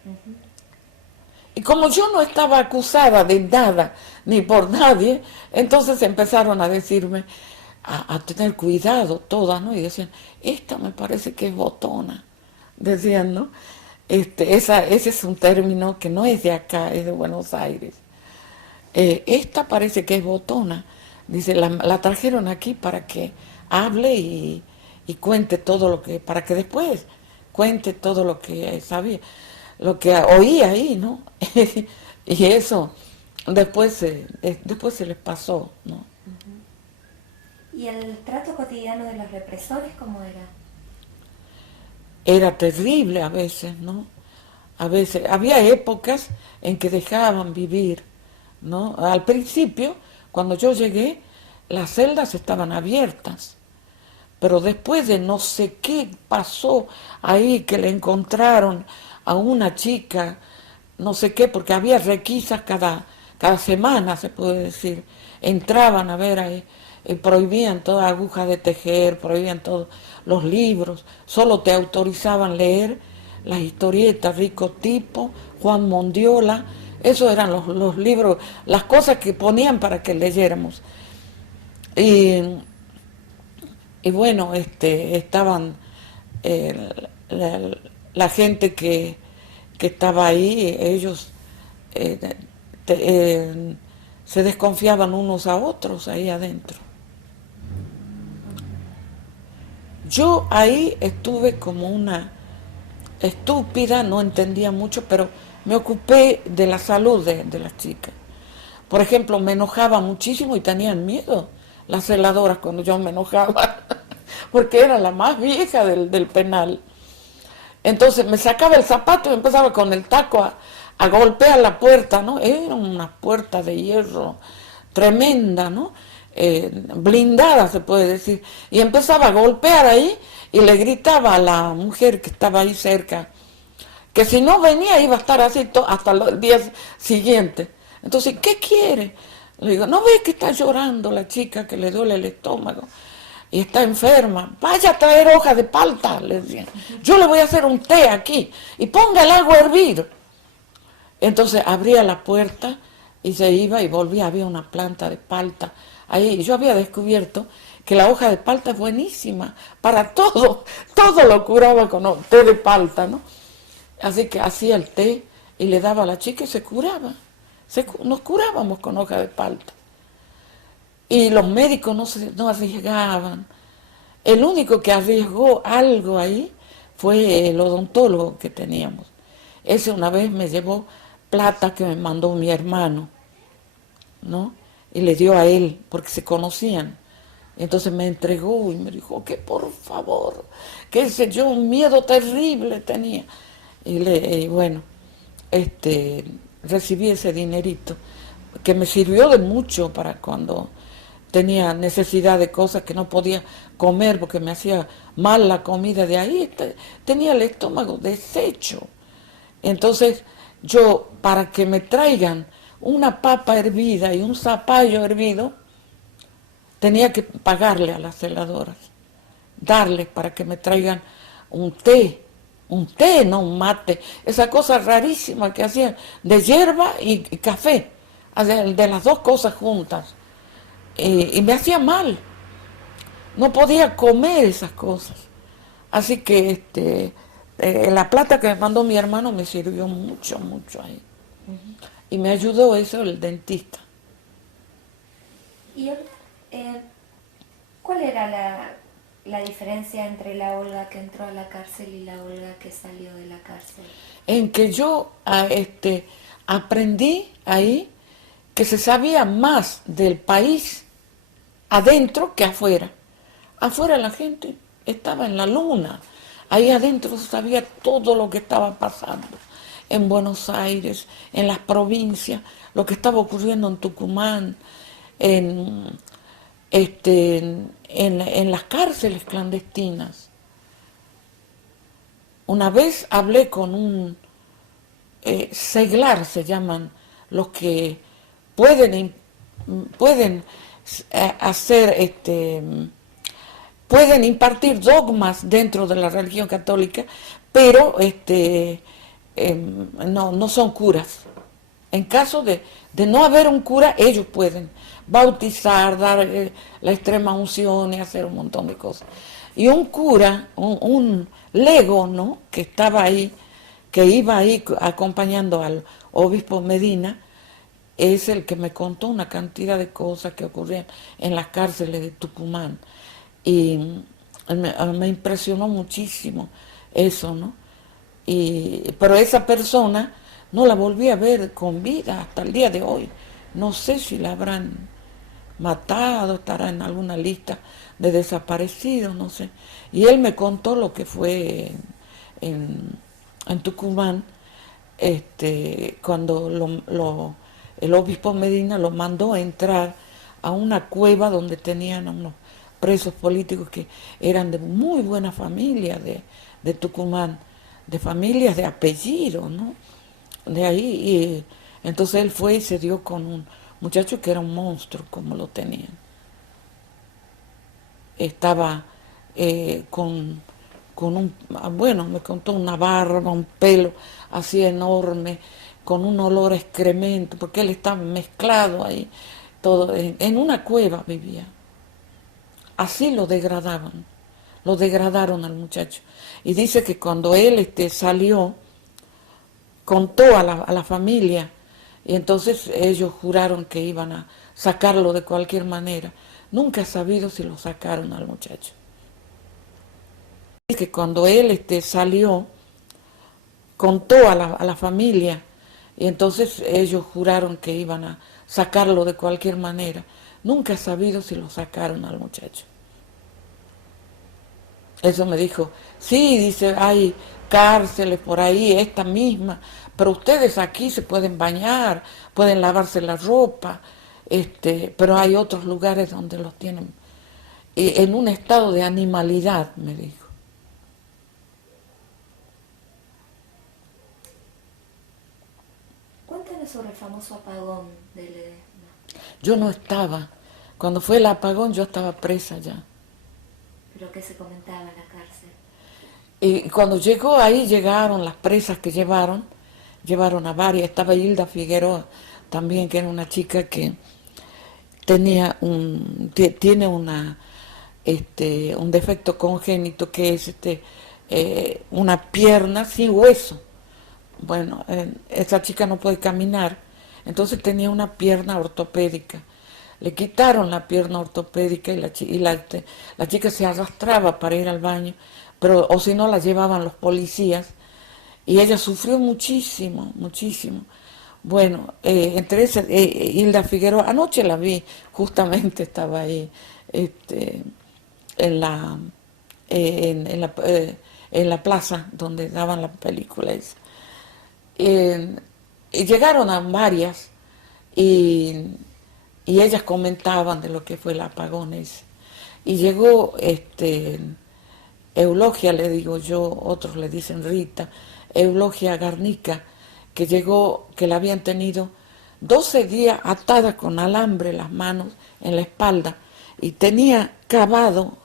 Uh-huh. Y como yo no estaba acusada de nada, ni por nadie, entonces empezaron a decirme, a tener cuidado todas, ¿no? Y decían, esta me parece que es botona, decían, ¿no? Ese es un término que no es de acá, es de Buenos Aires. Esta parece que es botona, dice, la trajeron aquí para que hable y cuente todo lo que, para que después cuente todo lo que sabía, lo que oía ahí, ¿no? Y eso después se les pasó, ¿no? Uh-huh. ¿Y el trato cotidiano de los represores cómo era? Era terrible a veces, ¿no? A veces había épocas en que dejaban vivir, ¿no? Al principio, cuando yo llegué, las celdas estaban abiertas, pero después de no sé qué pasó ahí, que le encontraron a una chica, no sé qué, porque había requisas cada semana, se puede decir, entraban a ver ahí, prohibían toda aguja de tejer, prohibían todos los libros, solo te autorizaban leer las historietas, Rico Tipo, Juan Mondiola, esos eran los libros, las cosas que ponían para que leyéramos. Y bueno, estaban la gente que estaba ahí, ellos se desconfiaban unos a otros ahí adentro. Yo ahí estuve como una estúpida, no entendía mucho, pero me ocupé de la salud de las chicas. Por ejemplo, me enojaba muchísimo y tenían miedo las celadoras cuando yo me enojaba, porque era la más vieja del penal. Entonces me sacaba el zapato y empezaba con el taco a golpear la puerta, ¿no? Era una puerta de hierro tremenda, ¿no? Blindada se puede decir. Y empezaba a golpear ahí y le gritaba a la mujer que estaba ahí cerca, que si no venía iba a estar así hasta el día siguiente. Entonces, ¿qué quiere? Le digo, ¿no ves que está llorando la chica, que le duele el estómago y está enferma? Vaya a traer hojas de palta, le decía. Yo le voy a hacer un té aquí y ponga el agua a hervir. Entonces abría la puerta y se iba y volvía, había una planta de palta ahí. Yo había descubierto que la hoja de palta es buenísima para todo, todo lo curaba con té de palta, ¿no? Así que hacía el té y le daba a la chica y se curaba. Nos curábamos con hoja de palta. Y los médicos no arriesgaban. El único que arriesgó algo ahí fue el odontólogo que teníamos. Ese una vez me llevó plata que me mandó mi hermano, ¿no? Y le dio a él, porque se conocían. Entonces me entregó y me dijo que por favor, que ese yo un miedo terrible tenía. Y bueno, recibí ese dinerito, que me sirvió de mucho para cuando tenía necesidad de cosas que no podía comer porque me hacía mal la comida de ahí, tenía el estómago deshecho. Entonces yo, para que me traigan una papa hervida y un zapallo hervido, tenía que pagarle a las celadoras, darles para que me traigan un té, no un mate, esa cosa rarísima que hacían de hierba y café, de las dos cosas juntas, y me hacía mal, no podía comer esas cosas. Así que la plata que me mandó mi hermano me sirvió mucho, mucho ahí. Y me ayudó eso el dentista. Y ¿cuál era la diferencia entre la Olga que entró a la cárcel y la Olga que salió de la cárcel? En que yo aprendí ahí que se sabía más del país adentro que afuera. Afuera la gente estaba en la luna, ahí adentro se sabía todo lo que estaba pasando en Buenos Aires, en las provincias, lo que estaba ocurriendo en Tucumán, en las cárceles clandestinas. Una vez hablé con un seglar, se llaman los que pueden hacer, pueden impartir dogmas dentro de la religión católica, pero no son curas. En caso de no haber un cura, ellos pueden bautizar, dar la extrema unción y hacer un montón de cosas. Y un cura, un lego, ¿no?, que estaba ahí, que iba ahí acompañando al obispo Medina, es el que me contó una cantidad de cosas que ocurrían en las cárceles de Tucumán. Y me impresionó muchísimo eso, ¿no? Pero esa persona no la volví a ver con vida hasta el día de hoy. No sé si la habrán matado, estará en alguna lista de desaparecidos, no sé. Y él me contó lo que fue en Tucumán, cuando el obispo Medina lo mandó a entrar a una cueva donde tenían a unos presos políticos que eran de muy buena familia de Tucumán, de familias de apellido, ¿no? De ahí, y entonces él fue y se dio con un muchacho que era un monstruo, como lo tenían. Estaba bueno, me contó una barba, un pelo así enorme, con un olor a excremento, porque él estaba mezclado ahí, todo, en una cueva vivía. Así lo degradaron al muchacho. Y dice que cuando él salió, contó a la familia, y entonces ellos juraron que iban a sacarlo de cualquier manera. Nunca he sabido si lo sacaron al muchacho. que cuando él salió, contó a la familia, y entonces ellos juraron que iban a sacarlo de cualquier manera. Nunca he sabido si lo sacaron al muchacho. Eso me dijo, sí, dice, hay cárceles por ahí, esta misma, pero ustedes aquí se pueden bañar, pueden lavarse la ropa, pero hay otros lugares donde los tienen en un estado de animalidad, me dijo. Cuéntanos sobre el famoso apagón de Ledesma. Yo no estaba. Cuando fue el apagón yo estaba presa ya. ¿Pero qué se comentaba en la cárcel? Y cuando llegó ahí llegaron las presas que llevaron a varias. Estaba Hilda Figueroa también, que era una chica que tiene un defecto congénito que es una pierna sin hueso. Bueno, esa chica no puede caminar, entonces tenía una pierna ortopédica. Le quitaron la pierna ortopédica y la chica se arrastraba para ir al baño, pero o si no la llevaban los policías, y ella sufrió muchísimo, muchísimo. Bueno, entre esas, Hilda Figueroa, anoche la vi, justamente estaba ahí, en la, en la plaza donde daban la película esa. Y llegaron a varias y ellas comentaban de lo que fue el apagón ese. Y llegó Eulogia, le digo yo, otros le dicen Rita, Eulogia Garnica, que llegó, que la habían tenido 12 días atada con alambre las manos en la espalda y tenía cavado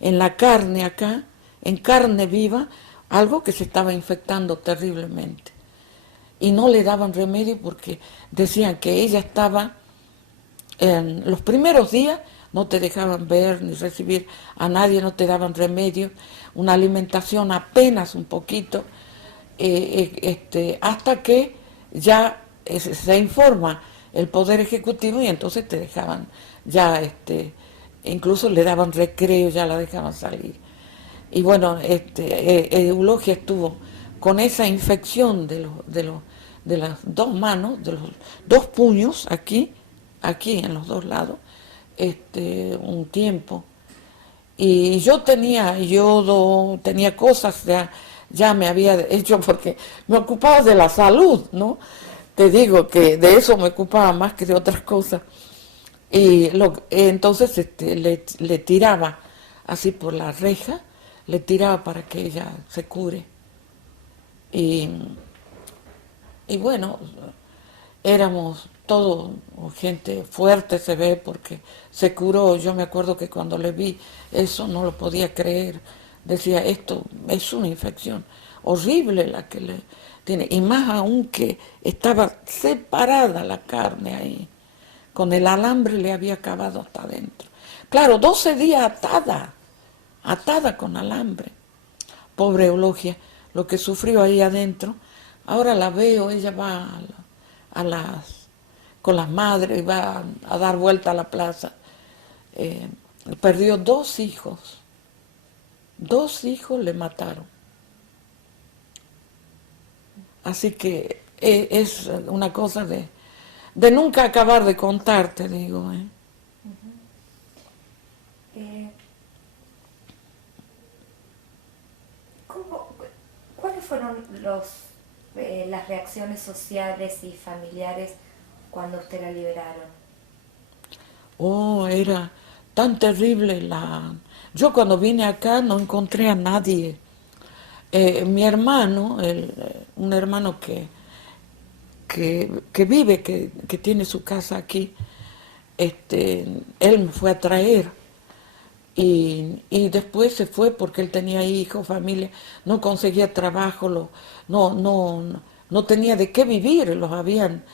en la carne acá, en carne viva, algo que se estaba infectando terriblemente. Y no le daban remedio porque decían que ella estaba, en los primeros días no te dejaban ver ni recibir a nadie, no te daban remedio, una alimentación apenas un poquito, hasta que ya se informa el Poder Ejecutivo y entonces te dejaban ya, incluso le daban recreo, ya la dejaban salir. Y bueno, Eulogia estuvo con esa infección de las dos manos, de los dos puños aquí en los dos lados, un tiempo. Y yo tenía yodo, tenía cosas, ya me había hecho, porque me ocupaba de la salud, ¿no? Te digo que de eso me ocupaba más que de otras cosas. Y entonces le tiraba así por la reja, le tiraba para que ella se cure. Y bueno, éramos todos gente fuerte, se ve, porque se curó. Yo me acuerdo que cuando le vi eso no lo podía creer. Decía, esto es una infección horrible la que le tiene. Y más aún que estaba separada la carne ahí. Con el alambre le había acabado hasta adentro. Claro, 12 días atada con alambre. Pobre Eulogia, lo que sufrió ahí adentro. Ahora la veo, ella va con las madres y va a dar vuelta a la plaza. Perdió 2 hijos. 2 hijos le mataron. Así que es una cosa de nunca acabar de contar, te digo. ¿Cuáles fueron las reacciones sociales y familiares cuando usted la liberaron? Oh, era tan terrible Yo cuando vine acá no encontré a nadie. Mi hermano, un hermano que vive, que tiene su casa aquí, él me fue a traer y después se fue porque él tenía hijos, familia, no conseguía trabajo, no tenía de qué vivir, los habían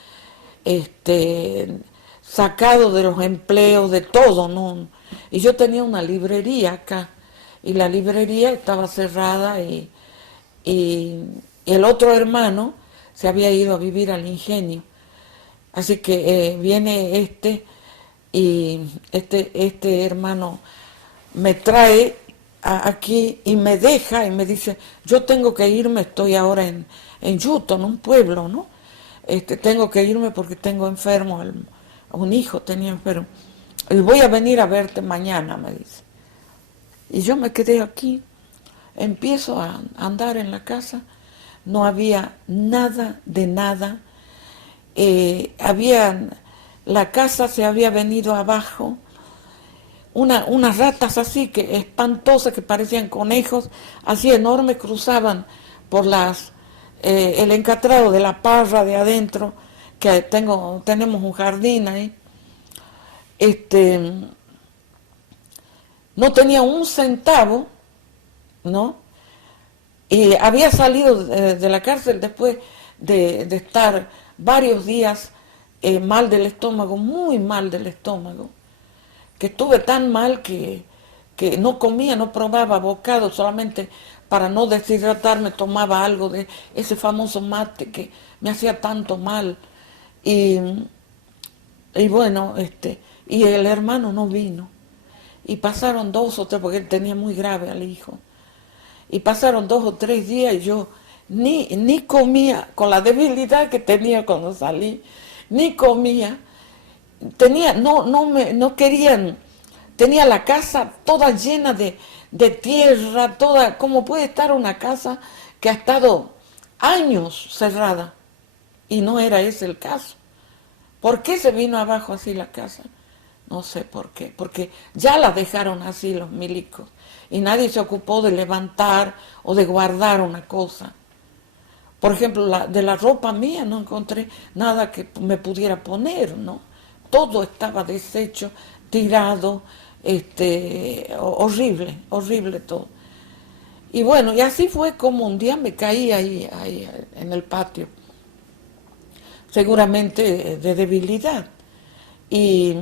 sacado de los empleos, de todo, ¿no? Y yo tenía una librería acá y la librería estaba cerrada y el otro hermano se había ido a vivir al ingenio. Así que viene y este hermano me trae aquí y me deja y me dice, yo tengo que irme, estoy ahora en Yuton, un pueblo, ¿no? Tengo que irme porque tengo enfermo, un hijo tenía enfermo. Y voy a venir a verte mañana, me dice. Y yo me quedé aquí, empiezo a andar en la casa, no había nada de nada. La casa se había venido abajo, unas ratas así, que espantosas, que parecían conejos, así enormes, cruzaban por el encatrado de la parra de adentro, que tenemos un jardín ahí. No tenía un centavo, ¿no? Y había salido de la cárcel después de estar varios días mal del estómago, muy mal del estómago, que estuve tan mal que no comía, no probaba bocado, solamente para no deshidratarme tomaba algo de ese famoso mate que me hacía tanto mal. Y bueno, y el hermano no vino. Y pasaron 2 o 3, porque él tenía muy grave al hijo. Y pasaron 2 o 3 días y yo ni comía, con la debilidad que tenía cuando salí, ni comía. No querían, tenía la casa toda llena de tierra, toda, como puede estar una casa que ha estado años cerrada. Y no era ese el caso. ¿Por qué se vino abajo así la casa? No sé por qué, porque ya la dejaron así los milicos y nadie se ocupó de levantar o de guardar una cosa. Por ejemplo, de la ropa mía no encontré nada que me pudiera poner, ¿no? Todo estaba deshecho, tirado, horrible, horrible todo. Y bueno, y así fue como un día me caí ahí en el patio, seguramente de debilidad. Y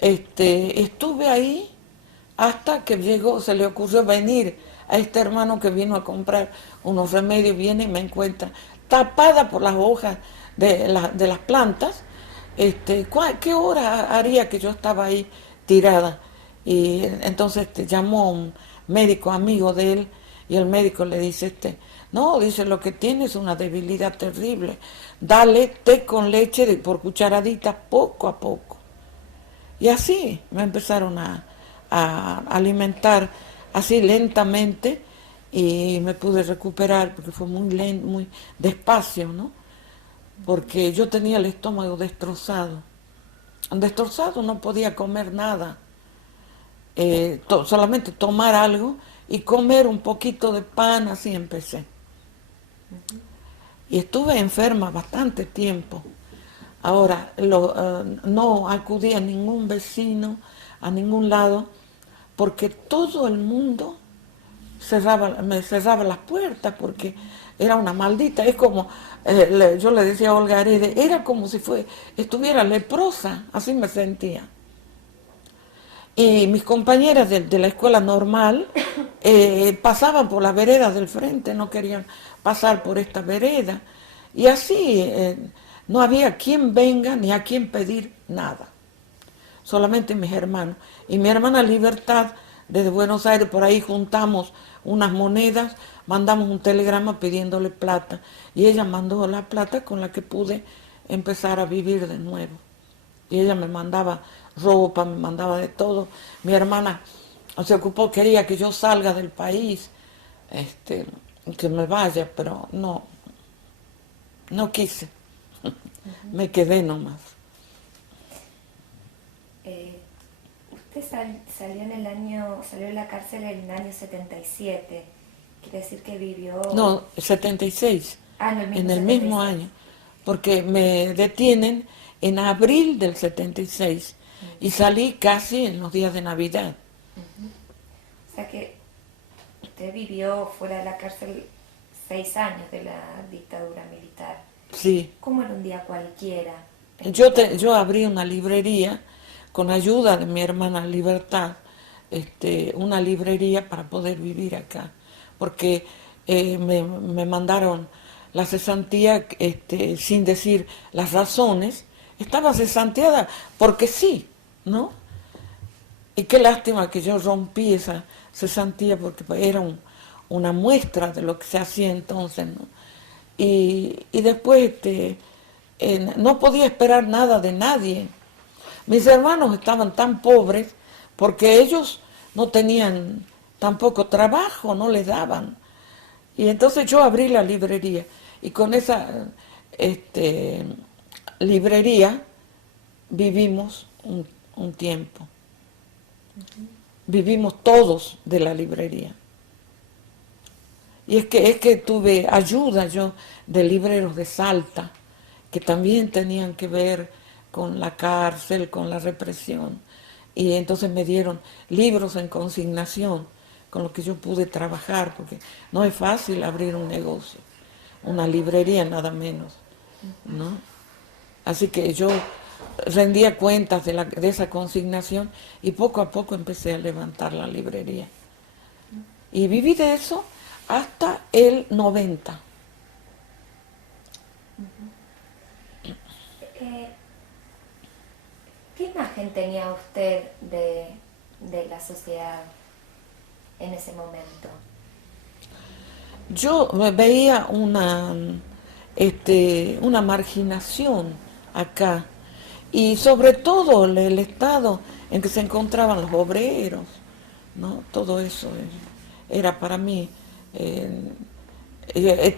estuve ahí hasta que se le ocurrió venir a este hermano que vino a comprar unos remedios, viene y me encuentra tapada por las hojas de las plantas. ¿Qué hora haría que yo estaba ahí tirada? Y entonces llamó a un médico amigo de él y el médico le dice, no, dice, lo que tiene es una debilidad terrible, dale té con leche por cucharadita poco a poco. Y así me empezaron a alimentar así lentamente y me pude recuperar porque fue muy lento, muy despacio, ¿no? Porque yo tenía el estómago destrozado. Destrozado, no podía comer nada. Solamente tomar algo y comer un poquito de pan, así empecé. Y estuve enferma bastante tiempo. Ahora, no acudí a ningún vecino, a ningún lado, porque todo el mundo me cerraba las puertas, porque era una maldita. Es como, yo le decía a Olga Arede, era como si estuviera leprosa, así me sentía. Y mis compañeras de la escuela normal pasaban por las veredas del frente, no querían pasar por esta vereda. Y así no había quien venga ni a quien pedir nada. Solamente mis hermanos. Y mi hermana Libertad, desde Buenos Aires, por ahí juntamos unas monedas, mandamos un telegrama pidiéndole plata. Y ella mandó la plata con la que pude empezar a vivir de nuevo. Y ella me mandaba ropa, me mandaba de todo. Mi hermana se ocupó, quería que yo salga del país, que me vaya, pero no quise. Me quedé nomás. Usted salió de la cárcel en el año 77, quiere decir que vivió... No, 76, en el mismo año, porque me detienen en abril del 76 y salí casi en los días de Navidad. O sea que usted vivió fuera de la cárcel 6 años de la dictadura militar. Sí. ¿Cómo era un día cualquiera? Yo abrí una librería con ayuda de mi hermana Libertad, una librería para poder vivir acá, porque me mandaron la cesantía sin decir las razones. Estaba cesanteada porque sí, ¿no? Y qué lástima que yo rompí esa cesantía porque era una muestra de lo que se hacía entonces, ¿no? Y después no podía esperar nada de nadie. Mis hermanos estaban tan pobres porque ellos no tenían tampoco trabajo, no les daban. Y entonces yo abrí la librería y con esa librería vivimos un tiempo. Vivimos todos de la librería. Y es que tuve ayuda yo de libreros de Salta, que también tenían que ver con la cárcel, con la represión. Y entonces me dieron libros en consignación, con los que yo pude trabajar, porque no es fácil abrir un negocio, una librería nada menos, ¿no? Así que yo rendía cuentas de esa consignación y poco a poco empecé a levantar la librería. Y viví de eso hasta el 90. ¿Qué imagen tenía usted de la sociedad en ese momento? Yo veía una marginación acá, y sobre todo el estado en que se encontraban los obreros, ¿no? Todo eso era para mí,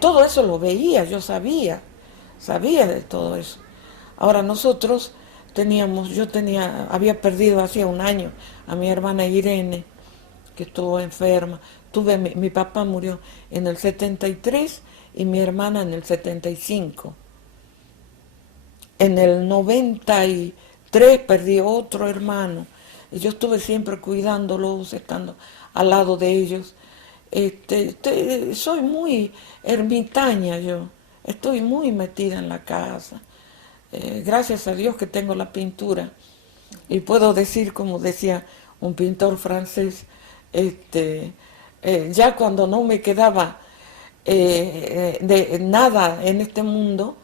todo eso lo veía, yo sabía de todo eso. Ahora nosotros había perdido hacía un año a mi hermana Irene, que estuvo enferma. Mi papá murió en el 73 y mi hermana en el 75. En el 93 perdí otro hermano. Y yo estuve siempre cuidándolos, estando al lado de ellos. Soy muy ermitaña yo. Estoy muy metida en la casa. Gracias a Dios que tengo la pintura. Y puedo decir, como decía un pintor francés, ya cuando no me quedaba de nada en este mundo,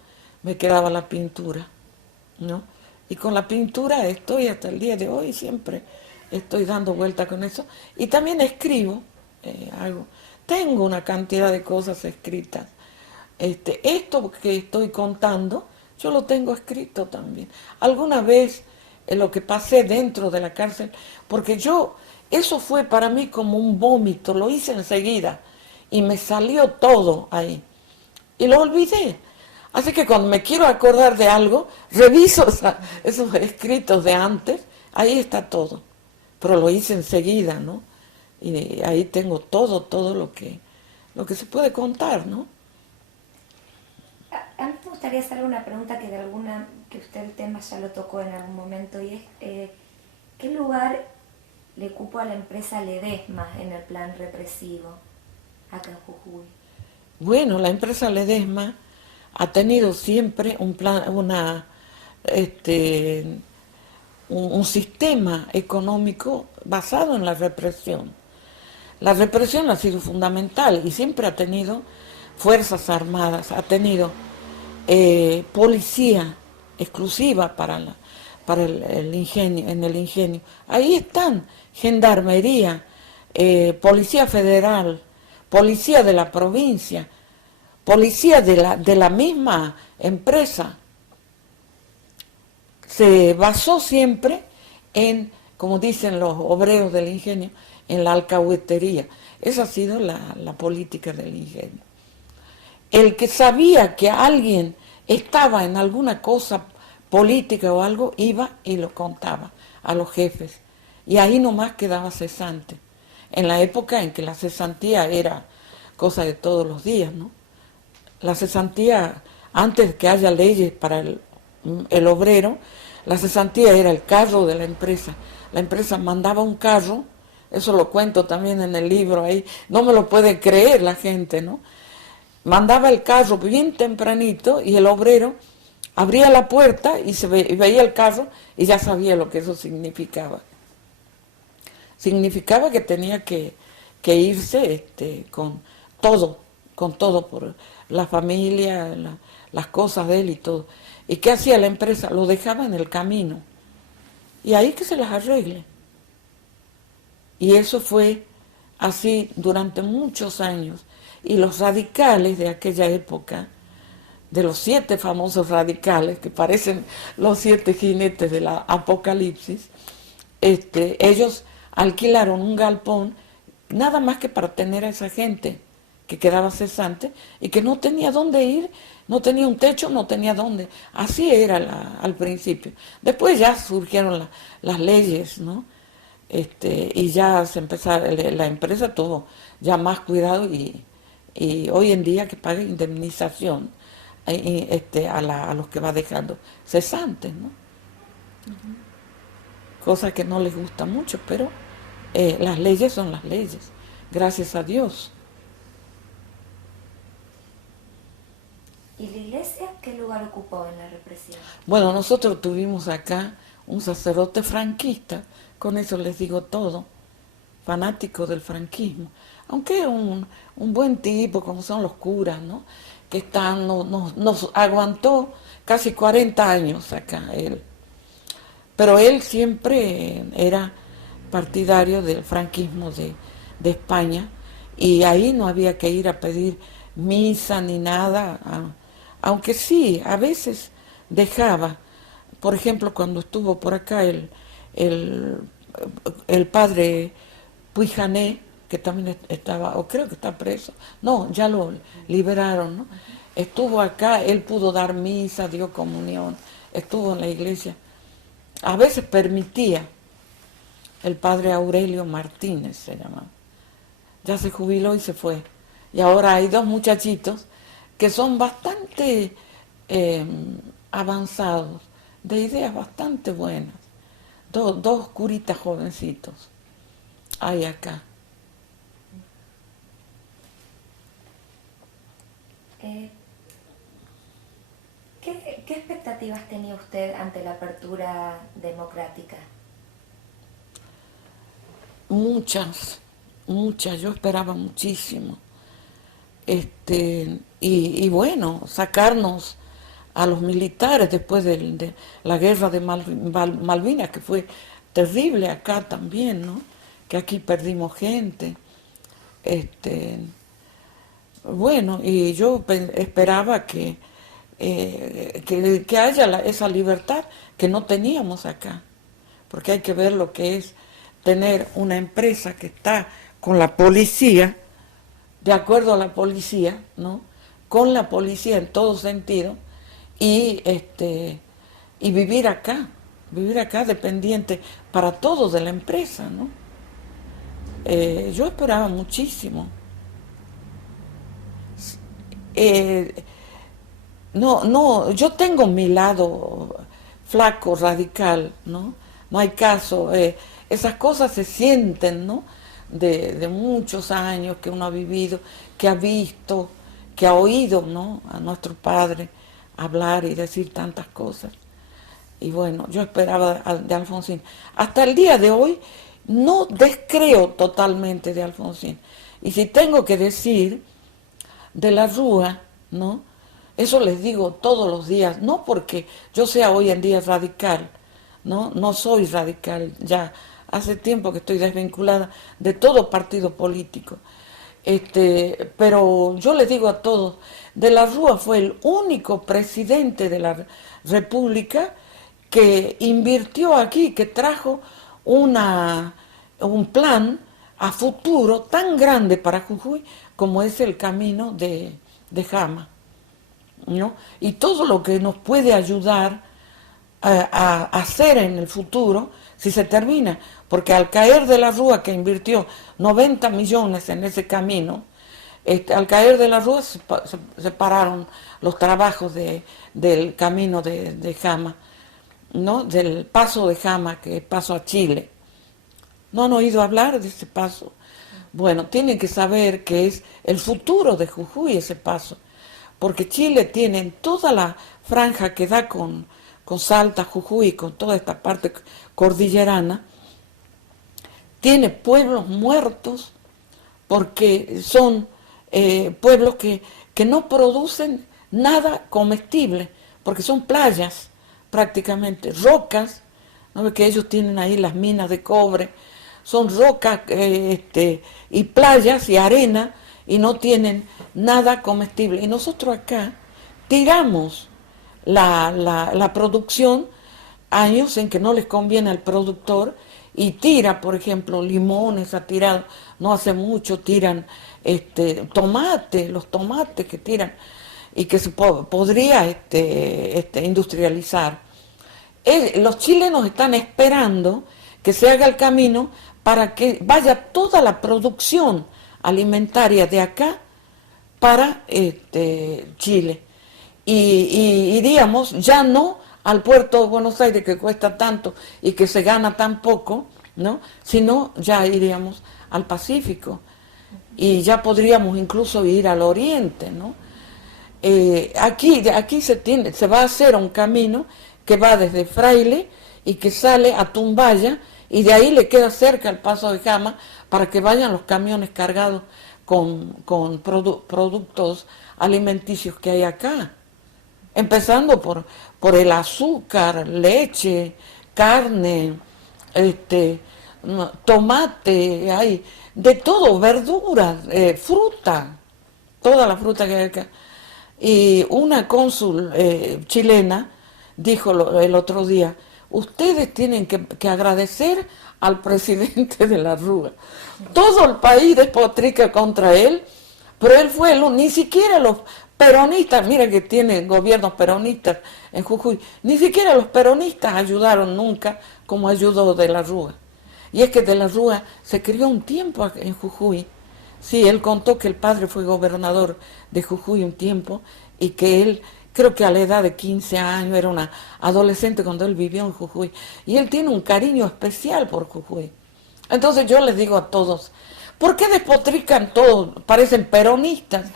me quedaba la pintura, ¿no? Y con la pintura estoy hasta el día de hoy, siempre estoy dando vuelta con eso. Y también escribo, tengo una cantidad de cosas escritas. Esto que estoy contando, yo lo tengo escrito también. Alguna vez lo que pasé dentro de la cárcel, porque eso fue para mí como un vómito, lo hice enseguida y me salió todo ahí. Y lo olvidé. Así que cuando me quiero acordar de algo, reviso esos escritos de antes, ahí está todo. Pero lo hice enseguida, ¿no? Y ahí tengo todo lo que se puede contar, ¿no? A mí me gustaría hacerle una pregunta que usted el tema ya lo tocó en algún momento, y es ¿qué lugar le cupo a la empresa Ledesma en el plan represivo acá en Jujuy? Bueno, la empresa Ledesma ha tenido siempre un sistema económico basado en la represión. La represión ha sido fundamental y siempre ha tenido fuerzas armadas, ha tenido policía exclusiva para el ingenio, en el ingenio. Ahí están gendarmería, policía federal, policía de la provincia, policía de la misma empresa. Se basó siempre en, como dicen los obreros del ingenio, en la alcahuetería. Esa ha sido la política del ingenio. El que sabía que alguien estaba en alguna cosa política o algo, iba y lo contaba a los jefes. Y ahí nomás quedaba cesante. En la época en que la cesantía era cosa de todos los días, ¿no? La cesantía, antes que haya leyes para el obrero, la cesantía era el carro de la empresa. La empresa mandaba un carro, eso lo cuento también en el libro ahí, no me lo puede creer la gente, ¿no? Mandaba el carro bien tempranito y el obrero abría la puerta y veía el carro y ya sabía lo que eso significaba. Significaba que tenía que irse con todo por la familia, las cosas de él y todo. ¿Y qué hacía la empresa? Lo dejaba en el camino. Y ahí que se las arregle. Y eso fue así durante muchos años. Y los radicales de aquella época, de los 7 famosos radicales, que parecen los 7 jinetes de la Apocalipsis, ellos alquilaron un galpón nada más que para tener a esa gente que quedaba cesante y que no tenía dónde ir, no tenía un techo, no tenía dónde. Así era al principio. Después ya surgieron las leyes, ¿no? Y ya se empezaron, la empresa tuvo ya más cuidado y hoy en día que paga indemnización a los que va dejando cesantes, ¿no? Cosa que no les gusta mucho, pero las leyes son las leyes, gracias a Dios. ¿Y la iglesia qué lugar ocupó en la represión? Bueno, nosotros tuvimos acá un sacerdote franquista, con eso les digo todo, fanático del franquismo, aunque un buen tipo, como son los curas, ¿no? Que nos aguantó casi 40 años acá él. Pero él siempre era partidario del franquismo de España, y ahí no había que ir a pedir misa ni nada, aunque sí, a veces dejaba. Por ejemplo, cuando estuvo por acá el padre Puijané, que también estaba, o creo que está preso, no, ya lo liberaron, ¿no? Estuvo acá, él pudo dar misa, dio comunión, estuvo en la iglesia. A veces permitía, el padre Aurelio Martínez se llamaba. Ya se jubiló y se fue. Y ahora hay 2 muchachitos que son bastante avanzados, de ideas bastante buenas. 2 curitas jovencitos hay acá. ¿Qué expectativas tenía usted ante la apertura democrática? Muchas, yo esperaba muchísimo. Y bueno, sacarnos a los militares después de la guerra de Malvinas, que fue terrible acá también, ¿no? Que aquí perdimos gente. Bueno, y yo esperaba que haya esa libertad que no teníamos acá, porque hay que ver lo que es tener una empresa que está con la policía, de acuerdo a la policía, ¿no? Con la policía en todo sentido, y vivir acá dependiente para todos de la empresa, ¿no? Yo esperaba muchísimo. No, yo tengo mi lado flaco, radical, ¿no? No hay caso. Esas cosas se sienten, ¿no? De muchos años que uno ha vivido, que ha visto, que ha oído, ¿no? A nuestro padre hablar y decir tantas cosas. Y bueno, yo esperaba de Alfonsín. Hasta el día de hoy no descreo totalmente de Alfonsín. Y si tengo que decir de la Rúa, ¿no? Eso les digo todos los días, no porque yo sea hoy en día radical, no soy radical, ya hace tiempo que estoy desvinculada de todo partido político. Pero yo les digo a todos, de la Rúa fue el único presidente de la República que invirtió aquí, que trajo un plan a futuro tan grande para Jujuy como es el camino de Jama, ¿no? Y todo lo que nos puede ayudar a hacer en el futuro, si se termina, porque al caer de la Rúa, que invirtió 90 millones en ese camino, al caer de la Rúa se pararon los trabajos del camino de Jama, ¿no? Del paso de Jama, que es paso a Chile. ¿No han oído hablar de ese paso? Bueno, tienen que saber que es el futuro de Jujuy ese paso, porque Chile tiene toda la franja que da con Salta, Jujuy, con toda esta parte cordillerana, tiene pueblos muertos porque son pueblos que no producen nada comestible, porque son playas prácticamente, rocas, ¿no? Que ellos tienen ahí las minas de cobre, son rocas y playas y arena y no tienen nada comestible. Y nosotros acá tiramos la producción años en que no les conviene al productor y tira, por ejemplo, limones, ha tirado, no hace mucho, tiran tomate, los tomates que tiran y que se podría industrializar. Los chilenos están esperando que se haga el camino para que vaya toda la producción alimentaria de acá para Chile. Y iríamos ya no al puerto de Buenos Aires que cuesta tanto y que se gana tan poco, ¿no? Sino ya iríamos al Pacífico y ya podríamos incluso ir al Oriente, ¿no? Aquí se va a hacer un camino que va desde Fraile y que sale a Tumbaya y de ahí le queda cerca el Paso de Jama para que vayan los camiones cargados con productos alimenticios que hay acá. Empezando por el azúcar, leche, carne, tomate, hay de todo, verduras, fruta, toda la fruta que hay acá. Y una cónsul chilena dijo el otro día, ustedes tienen que agradecer al presidente de la Rúa. Todo el país despotrica contra él, pero él fue ni siquiera los peronistas, mira que tiene gobiernos peronistas en Jujuy, ni siquiera los peronistas ayudaron nunca como ayudó De la Rúa. Y es que De la Rúa se crió un tiempo en Jujuy. Sí, él contó que el padre fue gobernador de Jujuy un tiempo y que él, creo que a la edad de 15 años, era una adolescente cuando él vivió en Jujuy. Y él tiene un cariño especial por Jujuy. Entonces yo les digo a todos, ¿por qué despotrican todos? Parecen peronistas.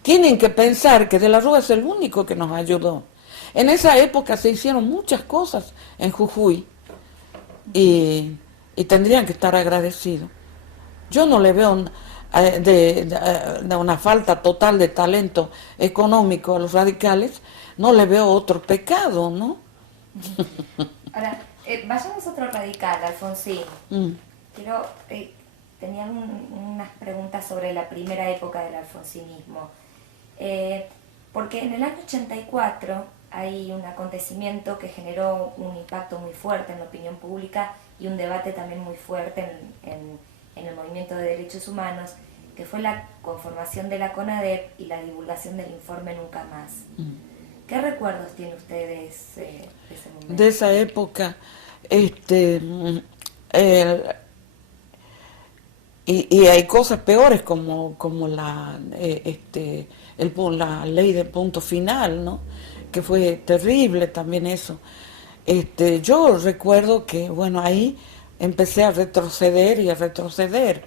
Tienen que pensar que De la Rúa es el único que nos ayudó. En esa época se hicieron muchas cosas en Jujuy y tendrían que estar agradecidos. Yo no le veo de una falta total de talento económico a los radicales, no le veo otro pecado, ¿no? Ahora, vayamos a otro radical, Alfonsín. Quiero, tenía unas preguntas sobre la primera época del alfonsinismo. Porque en el año 84 hay un acontecimiento que generó un impacto muy fuerte en la opinión pública y un debate también muy fuerte en el movimiento de derechos humanos, que fue la conformación de la CONADEP y la divulgación del informe Nunca Más. ¿Qué recuerdos tienen ustedes de ese momento? De esa época, y hay cosas peores como la ley de punto final, ¿no? Que fue terrible también eso. Yo recuerdo que, bueno, ahí empecé a retroceder y a retroceder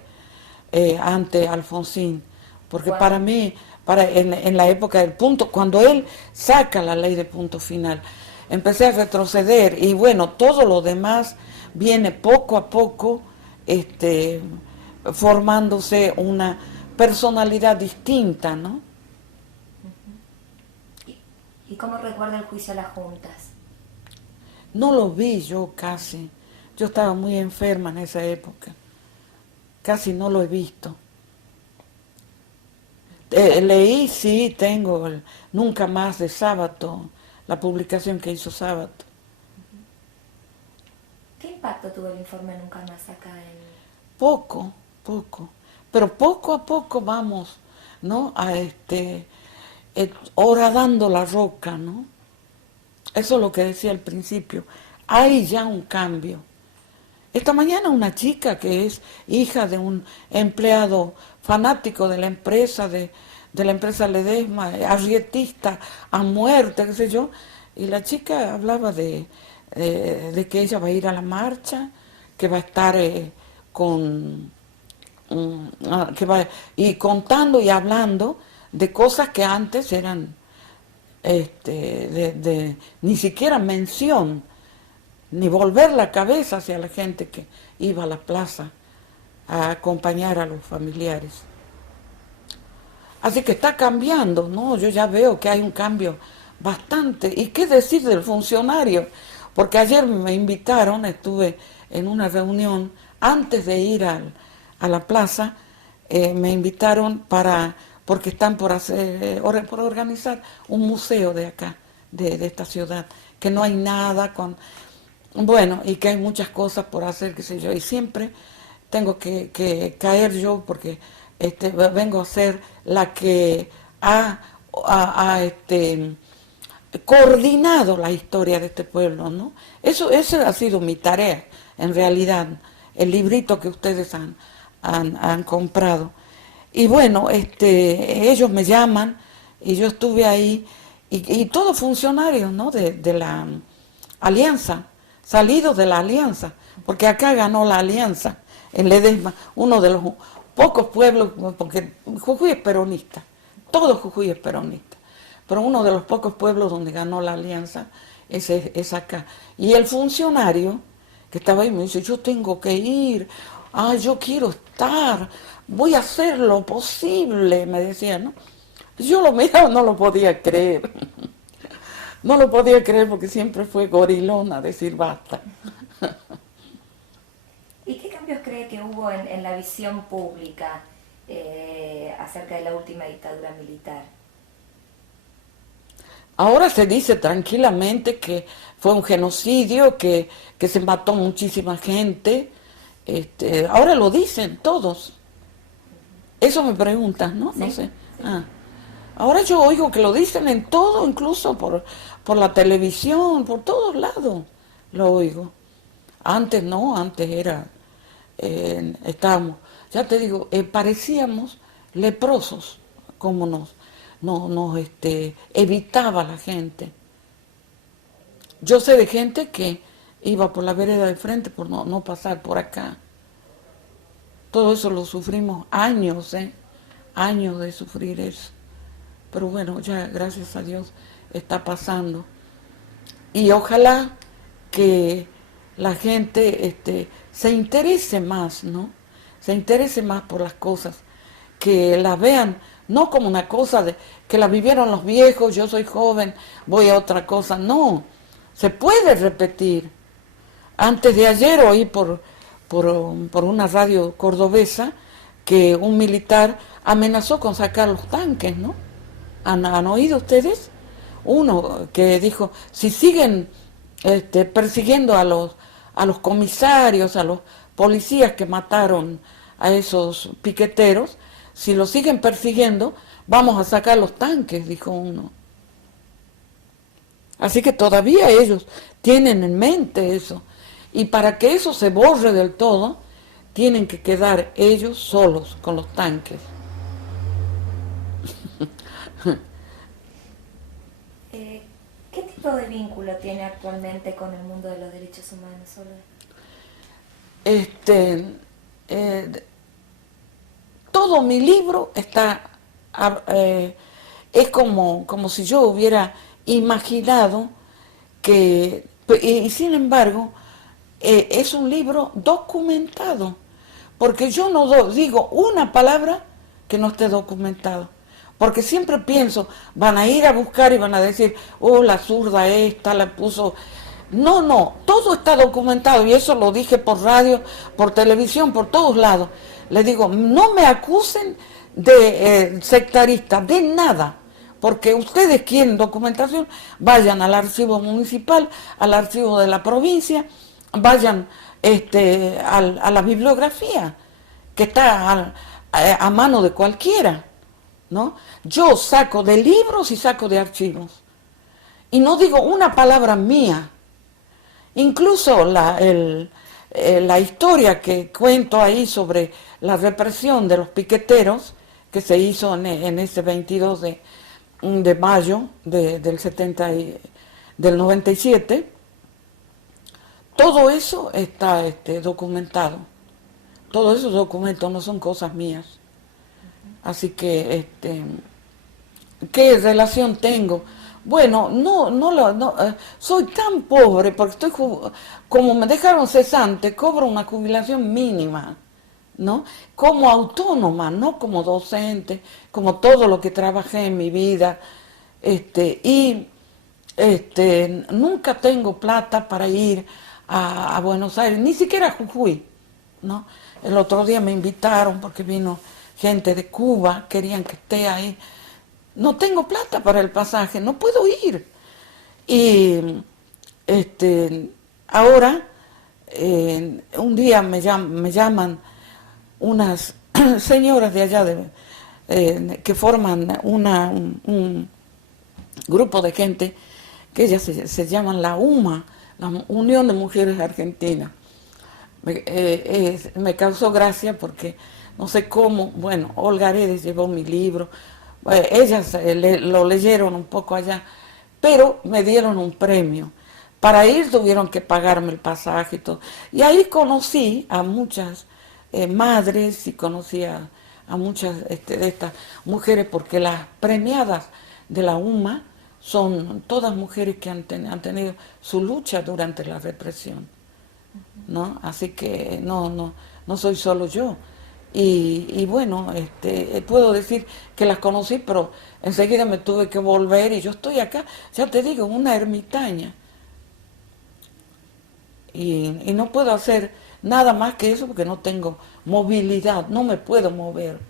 ante Alfonsín, porque para mí, en la época del punto, cuando él saca la ley de punto final, empecé a retroceder y bueno, todo lo demás viene poco a poco formándose una personalidad distinta, ¿no? ¿Y cómo recuerda el juicio a las juntas? No lo vi yo casi. Yo estaba muy enferma en esa época. Casi no lo he visto. Leí, sí, tengo Nunca Más de Sábato, la publicación que hizo Sábato. ¿Qué impacto tuvo el informe Nunca Más acá en...? Poco, pero poco a poco vamos, ¿no? Horadando la roca, ¿no? Eso es lo que decía al principio. Hay ya un cambio. Esta mañana una chica que es hija de un empleado fanático de la empresa, de la empresa Ledesma, arrietista a muerte, qué sé yo, y la chica hablaba de que ella va a ir a la marcha, que va a estar y contando y hablando de cosas que antes eran ni siquiera mención, ni volver la cabeza hacia la gente que iba a la plaza a acompañar a los familiares. Así que está cambiando, ¿no? Yo ya veo que hay un cambio bastante. ¿Y qué decir del funcionario? Porque ayer me invitaron, estuve en una reunión, antes de ir a la plaza, me invitaron porque están por por organizar un museo de acá, de esta ciudad, que no hay nada bueno, y que hay muchas cosas por hacer, qué sé yo, y siempre tengo que caer yo porque vengo a ser la que ha coordinado la historia de este pueblo, ¿no? Eso ha sido mi tarea, en realidad, el librito que ustedes han comprado. Y bueno, ellos me llaman y yo estuve ahí, y todos funcionarios, ¿no?, de la alianza, salidos de la alianza, porque acá ganó la alianza, en Ledesma, uno de los pocos pueblos, porque Jujuy es peronista, todo Jujuy es peronista, pero uno de los pocos pueblos donde ganó la alianza es acá. Y el funcionario que estaba ahí me dice, yo tengo que ir, yo quiero estar, voy a hacer lo posible, me decía, ¿no? Yo lo miraba, no lo podía creer. No lo podía creer porque siempre fue gorilona decir basta. ¿Y qué cambios cree que hubo en la visión pública acerca de la última dictadura militar? Ahora se dice tranquilamente que fue un genocidio, que se mató muchísima gente. Ahora lo dicen todos. Eso me preguntan, ¿no? Sí, no sé. Sí. Ahora yo oigo que lo dicen en todo, incluso por la televisión, por todos lados lo oigo. Antes no, antes estábamos, ya te digo, parecíamos leprosos, como nos evitaba la gente. Yo sé de gente que iba por la vereda de frente por no pasar por acá. Todo eso lo sufrimos años, años de sufrir eso. Pero bueno, ya gracias a Dios está pasando. Y ojalá que la gente se interese más, ¿no? Se interese más por las cosas, que las vean no como una cosa de que la vivieron los viejos, yo soy joven, voy a otra cosa. No, se puede repetir. Antes de ayer oí por una radio cordobesa que un militar amenazó con sacar los tanques, ¿no? ¿Han oído ustedes? Uno que dijo, si siguen persiguiendo a los comisarios, a los policías que mataron a esos piqueteros, si los siguen persiguiendo, vamos a sacar los tanques, dijo uno. Así que todavía ellos tienen en mente eso. Y para que eso se borre del todo, tienen que quedar ellos solos con los tanques. ¿Qué tipo de vínculo tiene actualmente con el mundo de los derechos humanos, Olga? Todo mi libro es como si yo hubiera imaginado y sin embargo, es un libro documentado, porque yo no digo una palabra que no esté documentado, porque siempre pienso, van a ir a buscar y van a decir, la zurda esta la puso. No, todo está documentado, y eso lo dije por radio, por televisión, por todos lados. Les digo, no me acusen de sectarista, de nada, porque ustedes quieren documentación, vayan al archivo municipal, al archivo de la provincia, vayan a la bibliografía, que está a mano de cualquiera, ¿no? Yo saco de libros y saco de archivos, y no digo una palabra mía. Incluso la historia que cuento ahí sobre la represión de los piqueteros, que se hizo en ese 22 de mayo del 97, todo eso está documentado. Todos esos documentos no son cosas mías. Así que, ¿qué relación tengo? Bueno, soy tan pobre porque como me dejaron cesante, cobro una jubilación mínima, ¿no? Como autónoma, no como docente, como todo lo que trabajé en mi vida, nunca tengo plata para ir a Buenos Aires, ni siquiera a Jujuy, ¿no? El otro día me invitaron porque vino gente de Cuba, querían que esté ahí. No tengo plata para el pasaje, no puedo ir. Y ahora, un día me llaman unas señoras de allá que forman un grupo de gente que ellas se llaman la UMA, la Unión de Mujeres Argentinas. Me causó gracia porque no sé cómo, bueno, Olga Redes llevó mi libro, ellas lo leyeron un poco allá, pero me dieron un premio. Para ir tuvieron que pagarme el pasaje y todo. Y ahí conocí a muchas madres y conocí a muchas de estas mujeres, porque las premiadas de la UMA son todas mujeres que han tenido su lucha durante la represión, ¿no? Así que no soy solo yo. Y bueno, puedo decir que las conocí, pero enseguida me tuve que volver y yo estoy acá, ya te digo, una ermitaña. Y no puedo hacer nada más que eso porque no tengo movilidad, no me puedo mover.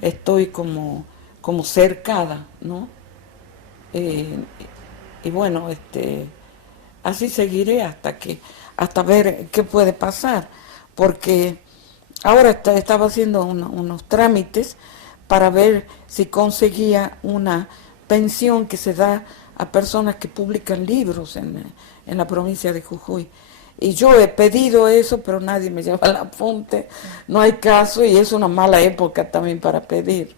Estoy como cercada, ¿no? Y bueno, así seguiré hasta ver qué puede pasar, porque ahora estaba haciendo unos trámites para ver si conseguía una pensión que se da a personas que publican libros en la provincia de Jujuy. Y yo he pedido eso, pero nadie me lleva el apunte, no hay caso, y es una mala época también para pedir.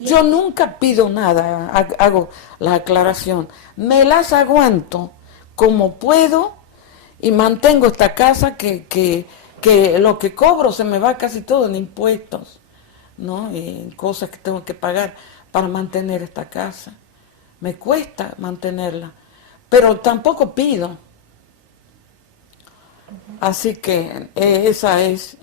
Yo nunca pido nada, hago la aclaración, me las aguanto como puedo y mantengo esta casa que lo que cobro se me va casi todo en impuestos, ¿no? Y cosas que tengo que pagar para mantener esta casa. Me cuesta mantenerla, pero tampoco pido. Así que esa es,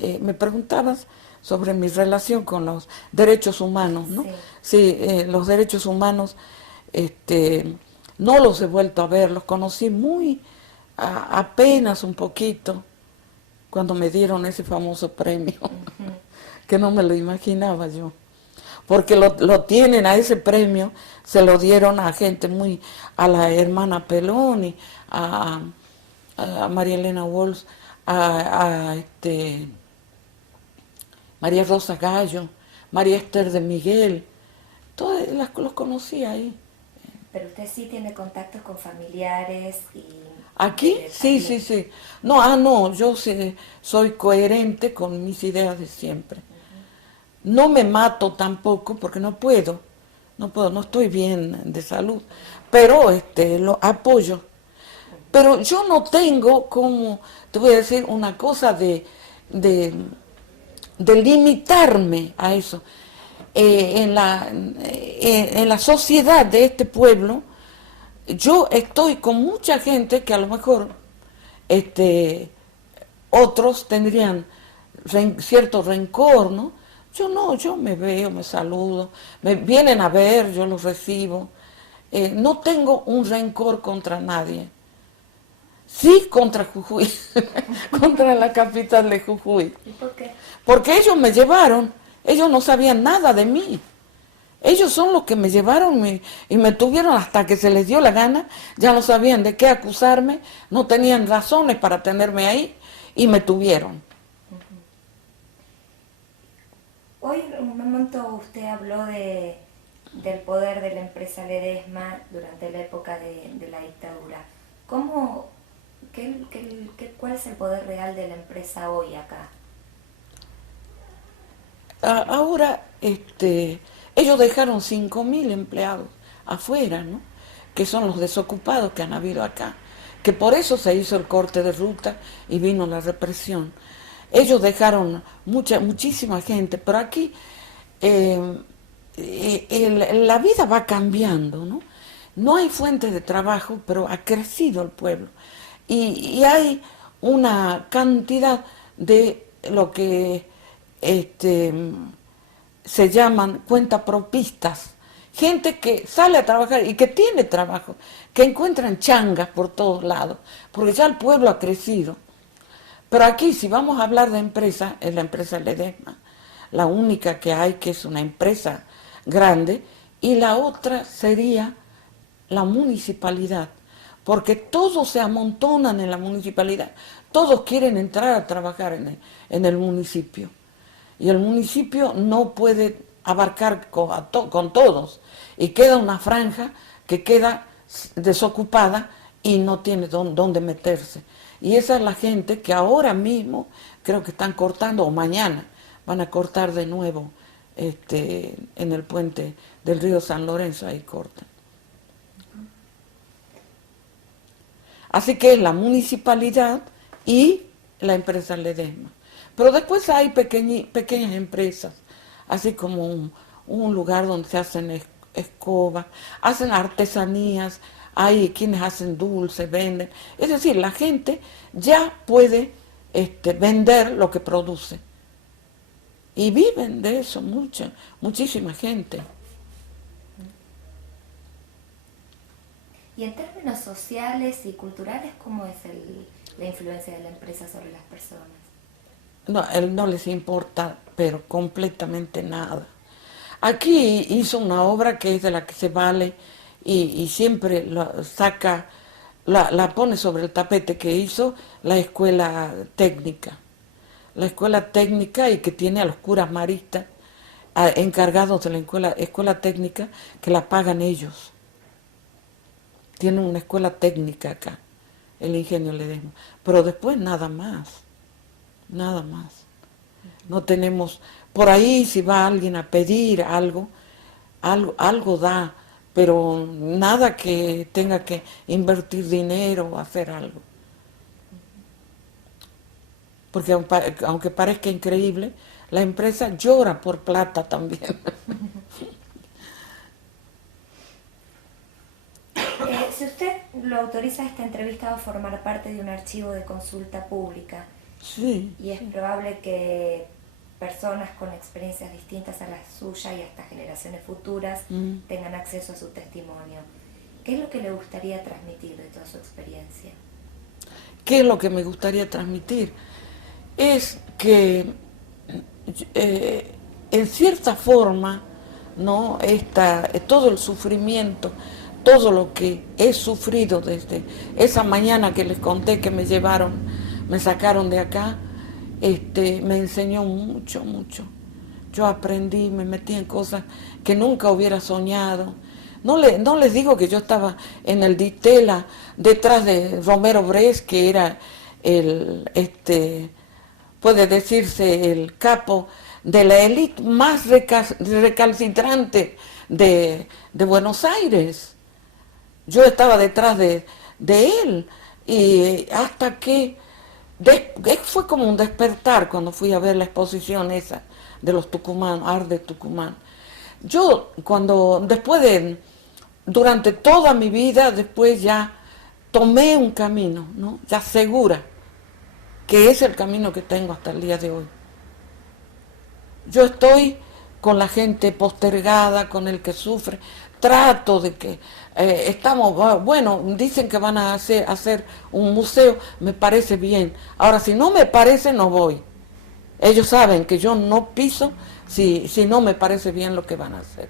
me preguntabas sobre mi relación con los derechos humanos, ¿no? Sí, los derechos humanos, no los he vuelto a ver, los conocí apenas un poquito, cuando me dieron ese famoso premio, que no me lo imaginaba yo. Porque lo tienen a ese premio, se lo dieron a gente a la hermana Peloni, a María Elena Walsh, a María Rosa Gallo, María Esther de Miguel, todas los conocí ahí. Pero usted sí tiene contactos con familiares y... ¿Aquí? Sí. No, yo soy coherente con mis ideas de siempre. No me mato tampoco porque no puedo, no estoy bien de salud, pero lo apoyo. Pero yo no tengo como, te voy a decir, una cosa de limitarme a eso. En la sociedad de este pueblo, yo estoy con mucha gente que a lo mejor otros tendrían cierto rencor, ¿no? Yo no, yo me veo, me saludo, me vienen a ver, yo los recibo. No tengo un rencor contra nadie. Sí, contra Jujuy, contra la capital de Jujuy. ¿Y por qué? Porque ellos me llevaron, ellos no sabían nada de mí. Ellos son los que me llevaron y me tuvieron hasta que se les dio la gana, ya no sabían de qué acusarme, no tenían razones para tenerme ahí y me tuvieron. Hoy en un momento usted habló del poder de la empresa Ledesma durante la época de la dictadura. ¿Cuál es el poder real de la empresa hoy acá? Ahora, ellos dejaron 5.000 empleados afuera, ¿no? Que son los desocupados que han habido acá, que por eso se hizo el corte de ruta y vino la represión. Ellos dejaron muchísima gente, pero aquí la vida va cambiando, ¿no? No hay fuentes de trabajo, pero ha crecido el pueblo. Y hay una cantidad de lo que se llaman cuentapropistas, gente que sale a trabajar y que tiene trabajo, que encuentran changas por todos lados, porque ya el pueblo ha crecido. Pero aquí, si vamos a hablar de empresa, es la empresa Ledesma, la única que hay, que es una empresa grande, y la otra sería la municipalidad, porque todos se amontonan en la municipalidad, todos quieren entrar a trabajar en el municipio, y el municipio no puede abarcar con todos, y queda una franja que queda desocupada y no tiene dónde meterse. Y esa es la gente que ahora mismo creo que están cortando, o mañana van a cortar de nuevo en el puente del río San Lorenzo, ahí cortan. Así que es la municipalidad y la empresa Ledesma. Pero después hay pequeñas empresas, así como un lugar donde se hacen escobas, hacen artesanías, hay quienes hacen dulces, venden. Es decir, la gente ya puede vender lo que produce. Y viven de eso muchísima gente. Y en términos sociales y culturales, ¿cómo es la influencia de la empresa sobre las personas? No, él no les importa, pero completamente nada. Aquí hizo una obra que es de la que se vale y siempre la pone sobre el tapete, que hizo la escuela técnica. La escuela técnica, y que tiene a los curas maristas encargados de la escuela técnica, que la pagan ellos. Tienen una escuela técnica acá, el Ingenio Ledesma. Pero después nada más. No tenemos, por ahí si va alguien a pedir algo da, pero nada que tenga que invertir dinero o hacer algo. Porque aunque parezca increíble, la empresa llora por plata también. Si usted lo autoriza, esta entrevista va a formar parte de un archivo de consulta pública. Sí. Y es probable que personas con experiencias distintas a la suya y hasta generaciones futuras tengan acceso a su testimonio. ¿Qué es lo que le gustaría transmitir de toda su experiencia? ¿Qué es lo que me gustaría transmitir? Es que en cierta forma, ¿no? Todo el sufrimiento, todo lo que he sufrido desde esa mañana que les conté que me sacaron de acá, me enseñó mucho. Yo aprendí, me metí en cosas que nunca hubiera soñado. No les digo que yo estaba en el Ditela detrás de Romero Brés, que era puede decirse el capo de la élite más recalcitrante de Buenos Aires. Yo estaba detrás de él, y hasta que fue como un despertar cuando fui a ver la exposición esa de los Tucumán, Art de Tucumán. Yo durante toda mi vida, después ya tomé un camino, ¿no? Ya segura, que es el camino que tengo hasta el día de hoy. Yo estoy con la gente postergada, con el que sufre, trato de que dicen que van a hacer un museo, me parece bien. Ahora, si no me parece, no voy. Ellos saben que yo no piso si no me parece bien lo que van a hacer.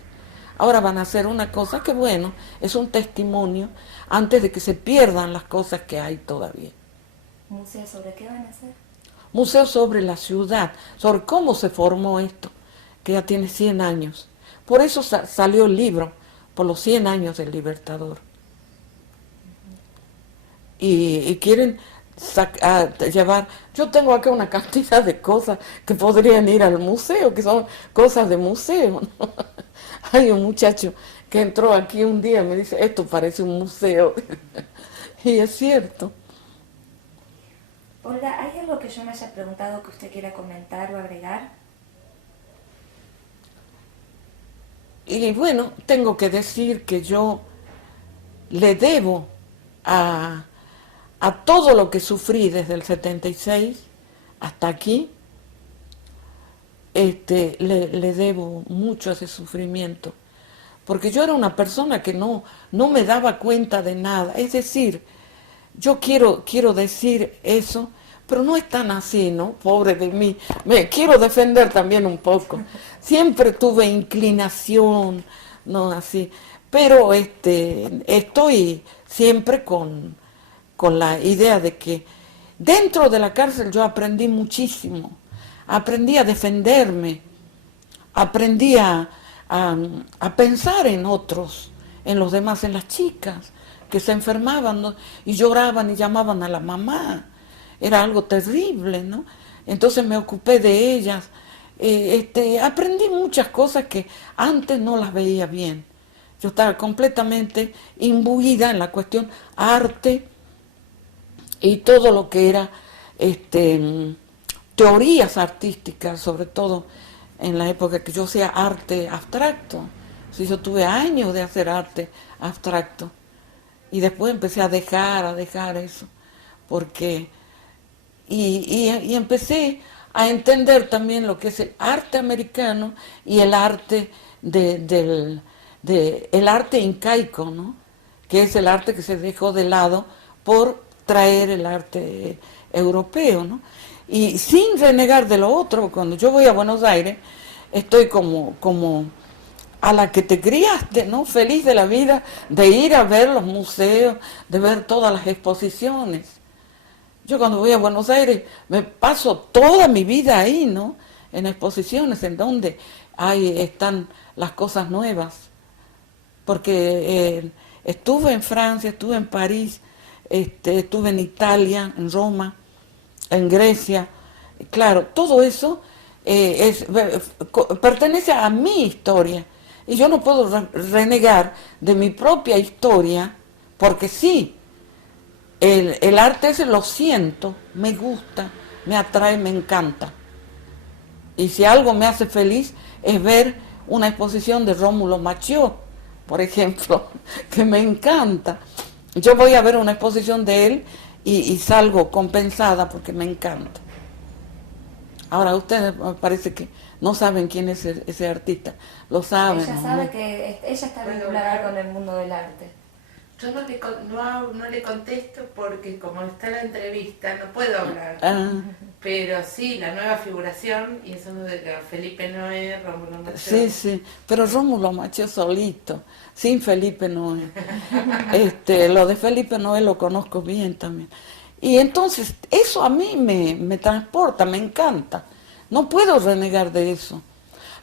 Ahora van a hacer una cosa que, bueno, es un testimonio antes de que se pierdan las cosas que hay todavía. ¿Museo sobre qué van a hacer? Museo sobre la ciudad, sobre cómo se formó esto, que ya tiene 100 años. Por eso salió el libro, por los 100 años del Libertador. Y quieren llevar... Yo tengo acá una cantidad de cosas que podrían ir al museo, que son cosas de museo, ¿no? Hay un muchacho que entró aquí un día y me dice, esto parece un museo. Y es cierto. Olga, ¿hay algo que yo me haya preguntado que usted quiera comentar o agregar? Y bueno, tengo que decir que yo le debo a todo lo que sufrí desde el 76 hasta aquí, le debo mucho a ese sufrimiento, porque yo era una persona que no me daba cuenta de nada. Es decir, yo quiero decir eso, pero no es tan así, ¿no? Pobre de mí. Me quiero defender también un poco. Siempre tuve inclinación, no así. Pero estoy siempre con la idea de que dentro de la cárcel yo aprendí muchísimo. Aprendí a defenderme, aprendí a pensar en otros, en los demás, en las chicas que se enfermaban, ¿no? Y lloraban y llamaban a la mamá. Era algo terrible, ¿no? Entonces me ocupé de ellas. Aprendí muchas cosas que antes no las veía bien. Yo estaba completamente imbuida en la cuestión arte y todo lo que era teorías artísticas, sobre todo en la época que yo hacía arte abstracto. Sí, yo tuve años de hacer arte abstracto y después empecé a dejar eso, porque y empecé a entender también lo que es el arte americano y el arte el arte incaico, ¿no? Que es el arte que se dejó de lado por traer el arte europeo, ¿no? Y sin renegar de lo otro. Cuando yo voy a Buenos Aires, estoy como a la que te criaste, ¿no? Feliz de la vida, de ir a ver los museos, de ver todas las exposiciones. Yo cuando voy a Buenos Aires me paso toda mi vida ahí, ¿no? En exposiciones en donde están las cosas nuevas. Porque estuve en Francia, estuve en París, estuve en Italia, en Roma, en Grecia. Claro, todo eso pertenece a mi historia. Y yo no puedo renegar de mi propia historia, porque sí, el arte ese lo siento, me gusta, me atrae, me encanta. Y si algo me hace feliz es ver una exposición de Rómulo Machió, por ejemplo, que me encanta. Yo voy a ver una exposición de él y salgo compensada porque me encanta. Ahora, ustedes me parece que no saben quién es ese artista. Lo saben. Ella sabe que ella está vinculada con el mundo del arte. Yo no le contesto porque como está la entrevista no puedo hablar. Pero sí, la nueva figuración, y eso de Felipe Noé, Rómulo Machió. Sí, pero Rómulo Machió solito, sin Felipe Noé. Lo de Felipe Noé lo conozco bien también. Y entonces eso a mí me transporta, me encanta. No puedo renegar de eso.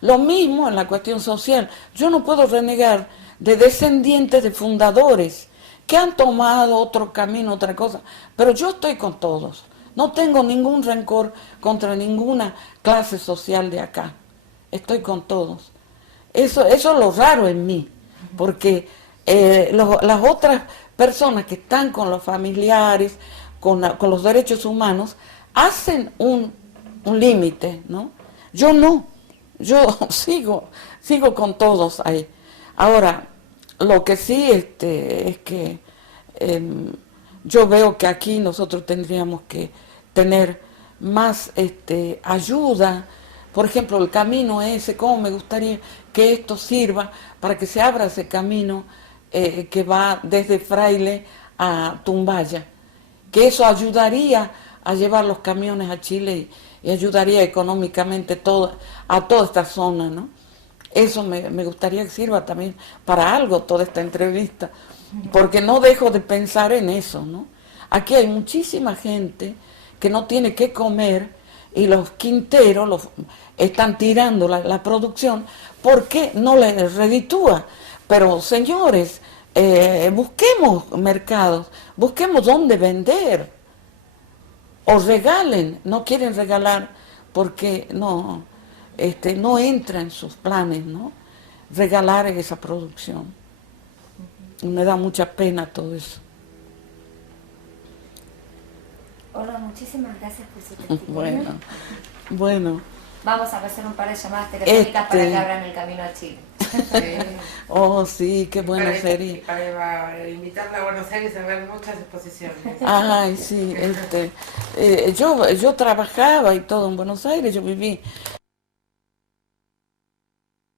Lo mismo en la cuestión social. Yo no puedo renegar de descendientes de fundadores que han tomado otro camino, otra cosa. Pero yo estoy con todos. No tengo ningún rencor contra ninguna clase social de acá. Estoy con todos. Eso es lo raro en mí. Porque las otras personas que están con los familiares, con los derechos humanos, hacen un límite, ¿no? Yo no. Yo sigo con todos ahí. Ahora, lo que sí es que yo veo que aquí nosotros tendríamos que tener más ayuda. Por ejemplo, el camino ese, cómo me gustaría que esto sirva para que se abra ese camino que va desde Fraile a Tumbaya. Que eso ayudaría a llevar los camiones a Chile y ayudaría económicamente a toda esta zona, ¿no? Eso me gustaría que sirva también para algo toda esta entrevista, porque no dejo de pensar en eso, ¿no? Aquí hay muchísima gente que no tiene qué comer y los quinteros están tirando la producción porque no les reditúa. Pero señores, busquemos mercados, busquemos dónde vender, o regalen. No quieren regalar porque no entra en sus planes, ¿no? Regalar esa producción. Me da mucha pena todo eso. Hola, muchísimas gracias por su testimonio. Bueno. Vamos a hacer un par de llamadas telefónicas para que abran el camino a Chile. Oh, sí, qué bueno sería. Para invitarla a Buenos Aires a ver muchas exposiciones. Ay, sí, yo trabajaba y todo en Buenos Aires, yo viví